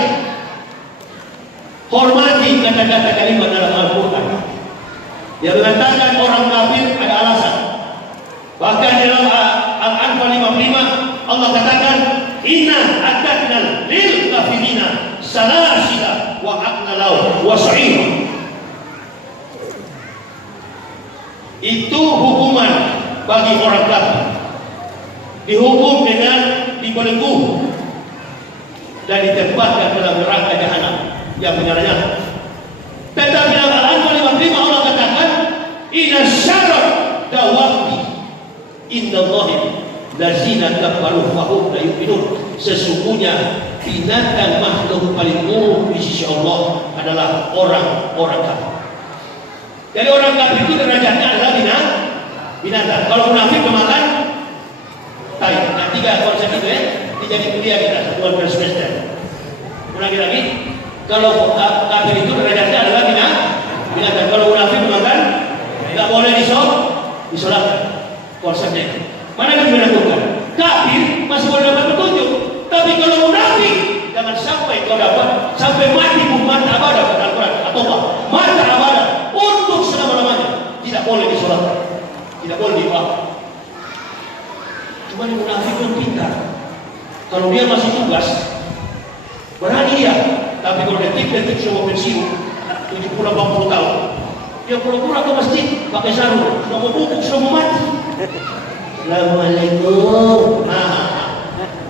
hormati kata-kata kalimat dalam Al-Quran. Dia mengatakan orang kafir ada alasan. Bahkan dalam Al-Anfal 55 Allah katakan inna a'tadna lil kafirina salasila wa aqnalau wa sa'ira. Itu hukuman bagi orang kafir. Dihukum dengan dibelenggu dan ditempatkan dalam neraka jahanam yang menyala-nyala. Tetapi dalam Al-Anfal 55 Allah katakan inna syarra dawabti indallahi lazina kafaru fahum la yu'minun. Sesungguhnya binatang makhluk paling buruk di sisi Allah adalah orang-orang kafir. Jadi orang kafir itu derajatnya adalah binatang. Kalau munafik memakan tai. Nah, 3 konsep itu dijadi kuliah kita satuan semester. Ulangi lagi. Kalau kafir itu derajatnya adalah binatang. Kalau munafik memakan tidak boleh disolatkan. Konsepnya itu. Mana yang menentukan? Kafir masih boleh dapat petunjuk, tapi kalau munafik jangan sampai kau dapat sampai mati pun mata abadah pada Al-Quran atau mata abadah untuk selama-lamanya tidak boleh disolatkan, tidak boleh dimaafkan. Cuma yang munafik pun pintar. Kalau dia masih tugas berani dia, tapi kalau detik-detik semua pensiun 70-80 tahun dia pura-pura ke masjid pakai sarung, sudah mau bubuk, sudah mau mati. Assalamualaikum.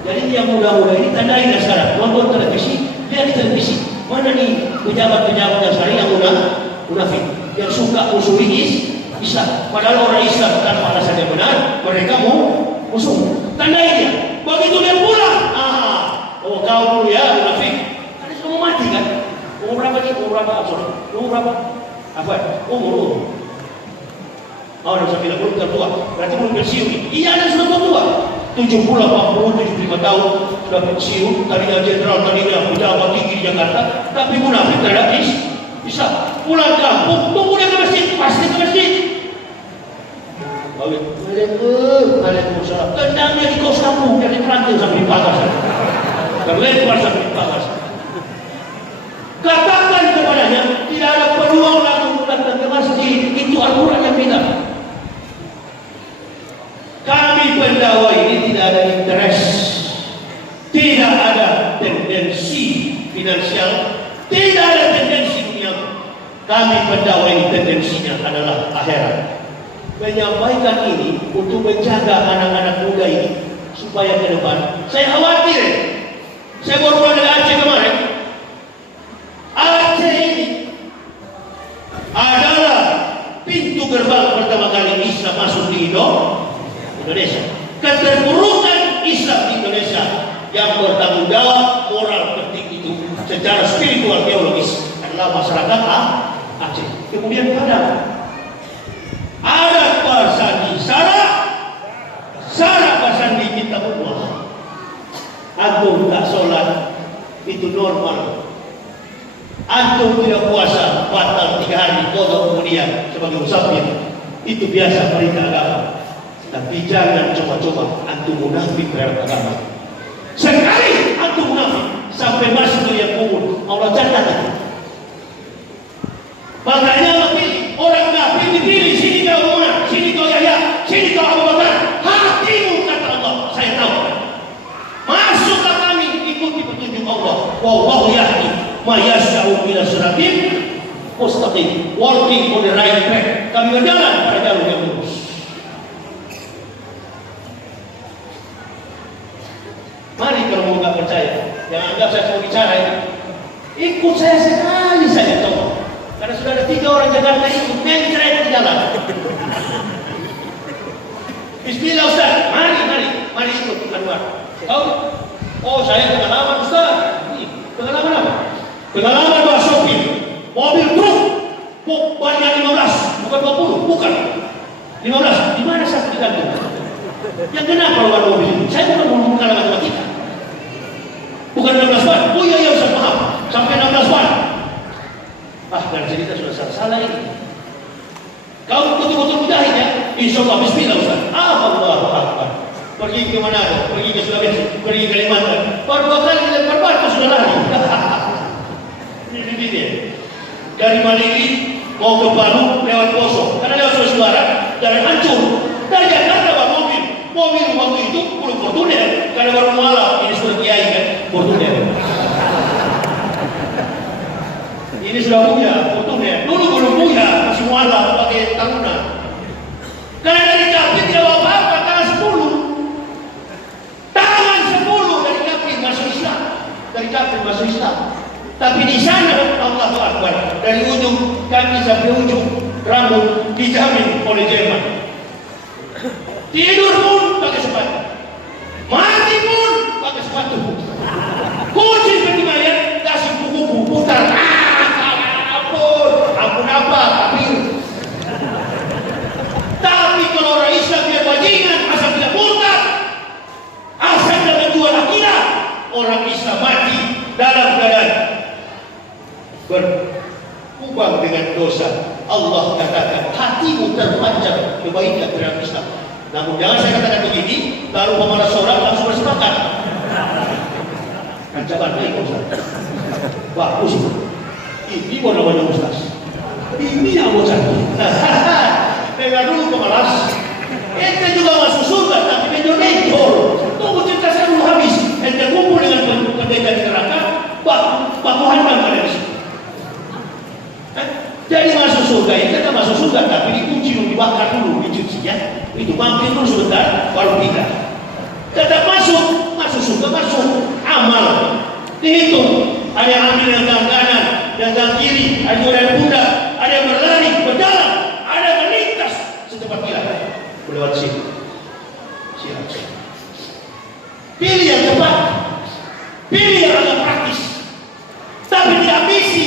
Jadi yang muda-muda ini tandain dah sekarang. Nonton televisi, lihat di televisi. Mana nih pejabat-pejabat yang sekarang yang munafik, yang suka musuh Islam. Padahal orang Islam tanpa alasan yang benar, mereka mau musuh. Tandain dia. Begitu dia pulang, oh kau dulu ya munafik. Karena sudah mau mati kan. Umur berapa nih? Umur berapa? Umur berapa? Apa? Umur. Oh, sudah bilang belum tertua, berarti belum pensiun. Iya, ada sudah tua. 70, 80, 75 tahun sudah pensiun. Tadinya jenderal, tadinya pejabat tinggi di Jakarta, tapi munafik terhadap bisa pulang kampung, tunggu dia ke masjid, pasti ke masjid. Waalaikumsalam. Tendangnya di kos kampung dari ranting sampai di pagar. Terlempar sampai di pagar. Katakan kepadanya, tidak ada peluang lagi datang ke masjid. Itu Al-Quran yang bilang. Kami pendakwa ini tidak ada interest, tidak ada tendensi finansial, tidak ada tendensi dunia. Kami pendakwa ini tendensinya adalah akhirat. Menyampaikan ini untuk menjaga anak-anak muda ini supaya ke depan. Saya khawatir. Saya baru pulang dari Aceh kemarin. Aceh ini adalah pintu gerbang pertama kali Islam masuk di Indonesia. Keterpurukan Islam di Indonesia yang bertanggung jawab moral penting itu secara spiritual teologis adalah masyarakat Aceh. Kemudian ada pasandi Sarah pasandi minta buah. Antum tak sholat itu normal. Antum tidak puasa batal 3 hari kodok kemudian sebagai musafir itu biasa perintah agama. Tapi jangan coba-coba antum munafik terhadap agama. Sekali antum munafik sampai masuk ke yang umur Allah catat. Makanya orang kafir dipilih, sini kau Umar, sini kau Yahya, sini kau Abu Bakar. Hatimu kata Allah, saya tahu. Masuklah kami ikuti petunjuk Allah. Wallahu yahdi ma yasha'u ila siratin mustaqim. Walking on the right track. Kami berjalan pada jalur yang lurus. Mari kalau mau nggak percaya, jangan anggap saya mau bicara ini. Ikut saya sekali saja coba. Karena sudah ada 3 orang Jakarta ikut mencret di jalan. Bismillah Ustaz, mari ikut Anwar. Oh saya pengalaman Ustaz. Pengalaman apa? Pengalaman bawa sopir mobil truk banyak 15, bukan 20, bukan 15. Di mana satu digantung? Yang kenapa luar mobil? Saya bukan pengalaman sama kita. Bukan 16 ban. Oh iya Ustaz, paham. Sampai 16 ban. Dan cerita sudah salah ini. Kau betul-betul mujahid ya? Insya Allah, bismillah Ustaz. Allahu Akbar. Pergi ke Manado, pergi ke Sulawesi, pergi ke Kalimantan. Baru 2 kali dilempar batu sudah lari. Ini dia. Dari Malili mau ke Palu lewat Poso. Karena lewat Sulawesi Barat, jalan hancur. Dari Jakarta bawa mobil waktu itu belum Fortuner. Karena baru mualaf, ini sudah kiai kan, Fortuner. Ini sudah punya Fortuner. Dulu belum punya, masih mualaf pakai Taruna. Karena dari kafir tidak apa-apa, tangan 10 dari kafir masuk Islam. Dari kafir masuk Islam. Tapi di sana Allahu Akbar, dari ujung kaki sampai ujung rambut dijamin oleh Jerman. Tidur pun pakai sepatu, mati pun pakai sepatu. Kucing pertimbangan kasih buku putar. Ampun apa? Tapi kalau orang Islam dia bajingan, asal tidak murtad, asal tidak menjual akidah, orang Islam mati dalam keadaan berhubung dengan dosa. Allah katakan hatimu terpanjang kebaikan terhadap Islam. Namun jangan saya katakan begini, lalu pemalas orang langsung bersepakat. Ancaman baik Ustaz. Bagus. Ini mau namanya Ustaz. Ini yang mau cari. Dengar dulu pemalas. Ente juga masuk surga, tapi menjor-menjor. Tunggu cerita saya dulu habis. Ente kumpul dengan pendeta di neraka, baku hantam kalian di sini. Jadi masuk surga, ente masuk surga, tapi dikunci dulu, dibakar dulu, dicuci ya. Itu mampir dulu sebentar, baru pindah. Tetap masuk surga, masuk amal. Dihitung, ada yang ambil yang kanan, yang kiri, ada yang pundak, ada yang berlari, berjalan, ada yang melintas secepat kilat melewat sini. Siap. Pilih yang cepat, pilih yang agak praktis, tapi tidak ambisi.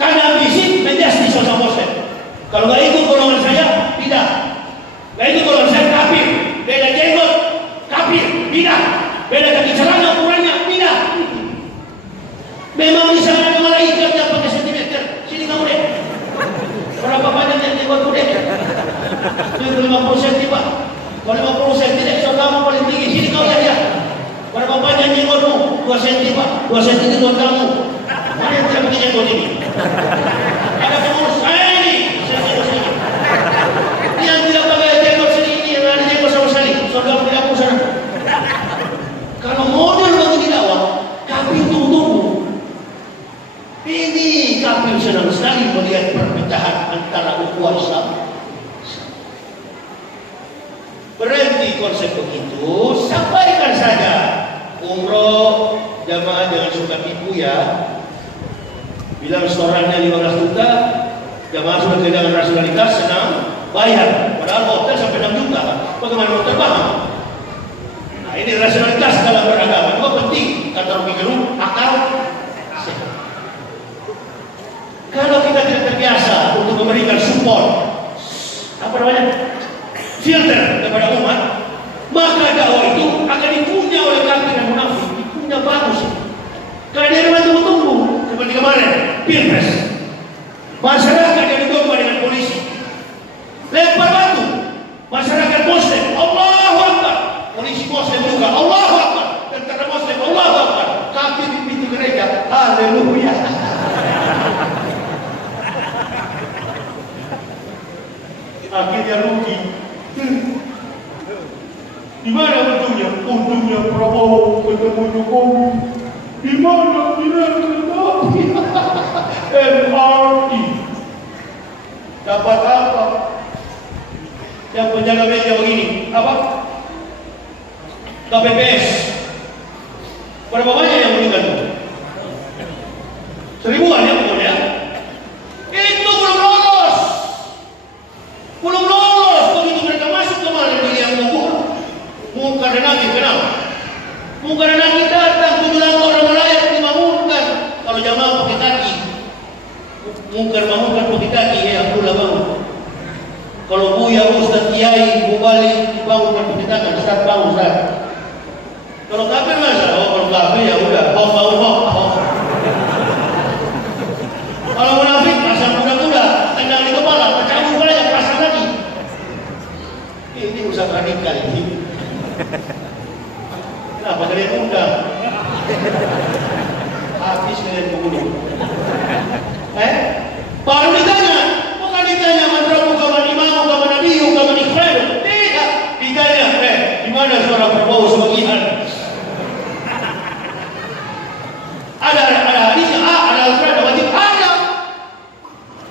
Karena ambisi menjadi sosok Muslim. Kalau nggak ikut golongan saya, tidak. Nggak ikut golongan saya, kafir. Beda jenggot, kafir, tidak. Beda kaki celana ukurannya, tidak. Memang di sana ada malaikat yang pakai sentimeter. Sini kamu deh. Berapa banyak yang jenggot deh? 50 cm Pak. Kalau 50 cm ekor kamu paling tinggi. Sini kau ya. Berapa panjang jenggotmu? 2 cm Pak. 2 cm itu buat kamu. Mana yang tidak pakai jenggot ini? Ada pengurus saya ini. Yang tidak pakai jenggot sini ini, yang ada jenggot sama sekali. Saudara tidak aku sana. Kalau model begini dakwah, kami tunggu. Ini kami senang sekali melihat perbedaan antara ukhuwah Islam. Berhenti konsep begitu, sampaikan saja. Umroh jamaah jangan suka tipu ya. Bila restorannya 15 juta, jamaah sudah kehilangan rasionalitas, senang, bayar. Padahal hotel sampai 6 juta. Bagaimana mau terbang? Nah ini rasionalitas dalam beragama. Itu penting. Kata Rocky Gerung, akal sehat. Kalau kita tidak terbiasa untuk memberikan support, apa namanya? Filter kepada umat, maka dakwah itu akan dikunyah oleh kafir dan munafik. Dikunyah bagus. Karena dia memang tunggu-tunggu. Seperti kemarin, Pilpres. Masyarakat yang digomba dengan polisi. Lempar batu. Masyarakat Muslim, Allahu Akbar. Polisi Muslim juga, Allahu Akbar. Tentara Muslim, Allahu Akbar. Kafir di pintu gereja, haleluya. Akhirnya rugi. Di mana untungnya? Untungnya Prabowo ketemu Jokowi. Di mana tidak tetapi MRT dapat apa? Yang penjaga meja begini apa? KPPS. Berapa banyak yang meninggal? 1000-an ya betul ya? Itu belum lolos. Belum lolos begitu mereka masuk kemarin di yang kubur. Mungkar dan Nakir kenapa? Mungkar dan Nakir datang 7 orang melayat dibangunkan. Kalau jamaah pakai kaki, mungkar pakai kaki ya Abdullah bangun. Kalau Buya, Ustaz, Kiai, Mubalik dibangunkan pakai tangan, Ustaz bangun Ustaz. Kalau kafir masa? Oh kalau kafir ya udah, bangun. Kalau munafik pasang kuda-kuda, tendang di kepala, pecah kepalanya pasang lagi. Ini usaha radikal ini. Kenapa kalian undang? Habis kalian membunuh. Baru ditanya, bukan ditanya mantramu kaman imamu, kaman nabiyu, kaman ikhwanu. Tidak, ditanya, di mana suara Prabowo sebagian? Ada hadisnya, ada Al-Quran, ada wajib, ada.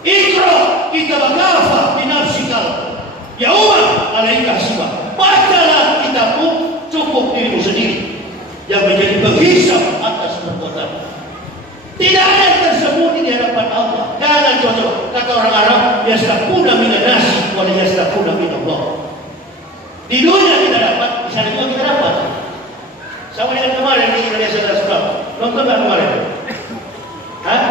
Iqra kita bakafa binafsikal. Ya Umar, alaika hasiba. Bacalah kitabmu, cukup dirimu sendiri yang menjadi penghisap atas perbuatan. Tidak ada yang tersembunyi di hadapan Allah. Jangan cocok. Kata orang Arab, yastakuna minan nasi wa yastakuna minallah. Di dunia kita dapat, di sana juga kita dapat. Sama dengan kemarin di Indonesia Nasional. Nonton tak kemarin? Hah?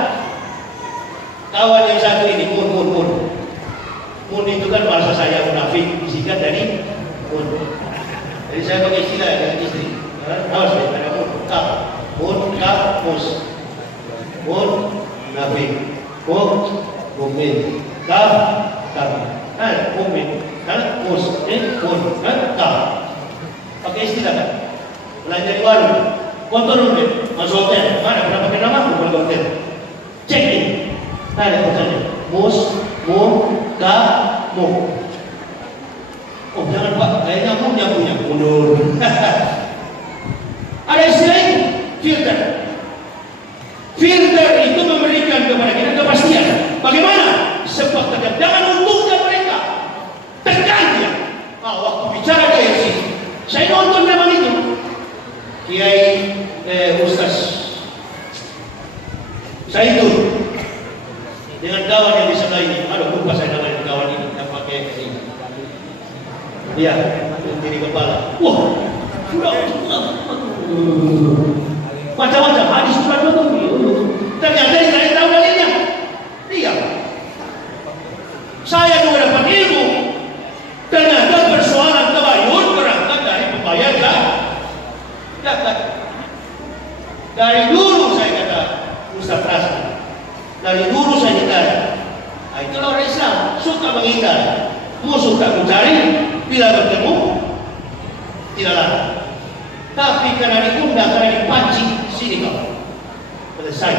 Kawan yang satu ini, Mun. Mun itu kan bahasa saya munafik, disingkat dari Mun. Jadi saya pakai istilah dengan istri. Awas ya, ada Mun, Kap. Mun, Kap, Mus. Mun, Nafik. Mun, Mumin. Kap, Kap. Mumin. Mus. Mun, Kap. Pakai istilah kan? Belanja di warung. Kontrol dulu, masuk hotel. Mana pernah pakai nama aku kalau hotel? Cek ini. Ada hotelnya. Mus, Mu, Ka, Mu. Oh jangan Pak, kayaknya Mu yang punya. Mundur. Ada istilah itu, filter. Filter itu memberikan kepada kita kepastian. Bagaimana? Sebab jangan untungkan mereka. Tekan dia. Waktu bicara dia sih. Saya nonton memang itu. Kiai Ustaz Saidul dengan kawan yang di sebelah ini. Aduh lupa saya namanya kawan ini yang pakai ini. Iya, diri kepala. Wah, sudah macam-macam hadis surat itu. Ternyata saya tahu dalilnya. Iya. Saya juga dapat ilmu. Ternyata persoalan tabayun berangkat dari pembayaran. Dari dulu saya kata Ustaz Rasmi, dari dulu saya kata, itulah orang Islam suka menghindar. Musuh tak mencari, bila bertemu tidak lari. Tapi karena diundang, karena dipancing, sini kau. Selesai.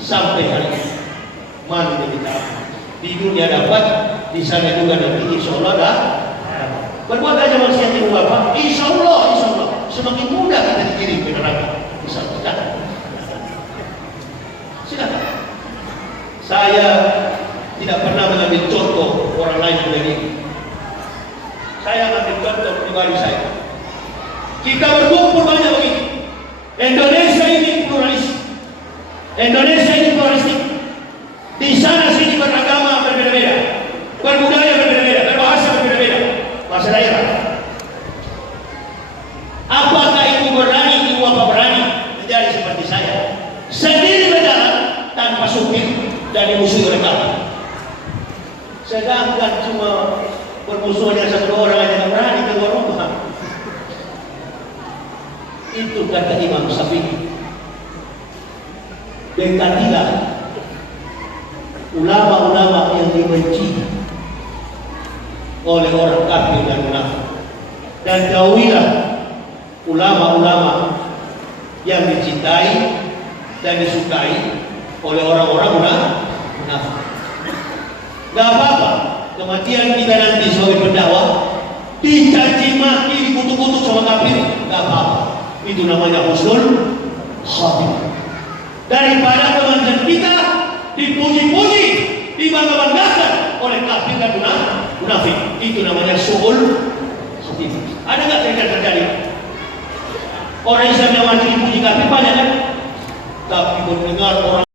Sampai hari ini. Mana dia kita? Di dunia dapat, di sana juga nanti insya Allah dah. Berbuat aja manusia yang Bapak, insya Allah, semakin mudah kita dikirim ke neraka. Insya Allah. Silakan. Saya tidak pernah mengambil contoh orang lain begini. Saya ambil contoh pribadi saya. Kita berkumpul banyak begini. Indonesia ini pluralis. Indonesia ini pluralistik. Di sana sini beragama berbeda-beda, berbudaya berbeda-beda, berbahasa berbeda-beda, bahasa daerah. Apakah ibu berani, ibu apa berani menjadi seperti saya? Sendiri berjalan tanpa supir dan dimusuhi oleh kami. Sedangkan cuma bermusuh dengan satu orang aja tak berani keluar rumah. Itu kata Imam Syafi'i. Dekatilah ulama-ulama yang dibenci oleh orang kafir dan munafik, dan jauhilah ulama-ulama yang dicintai dan disukai oleh orang-orang munafik. Gak apa-apa kematian kita nanti sebagai pendakwah dicaci maki, dikutuk-kutuk sama kafir, gak apa-apa. Itu namanya husnul khatimah. Daripada kematian kita dipuji-puji, dibangga-banggakan oleh kafir dan munafik. Itu namanya su'ul khatimah. Ada nggak terjadi? Orang Islam yang mati dipuji kafir banyak kan? Tapi mendengar orang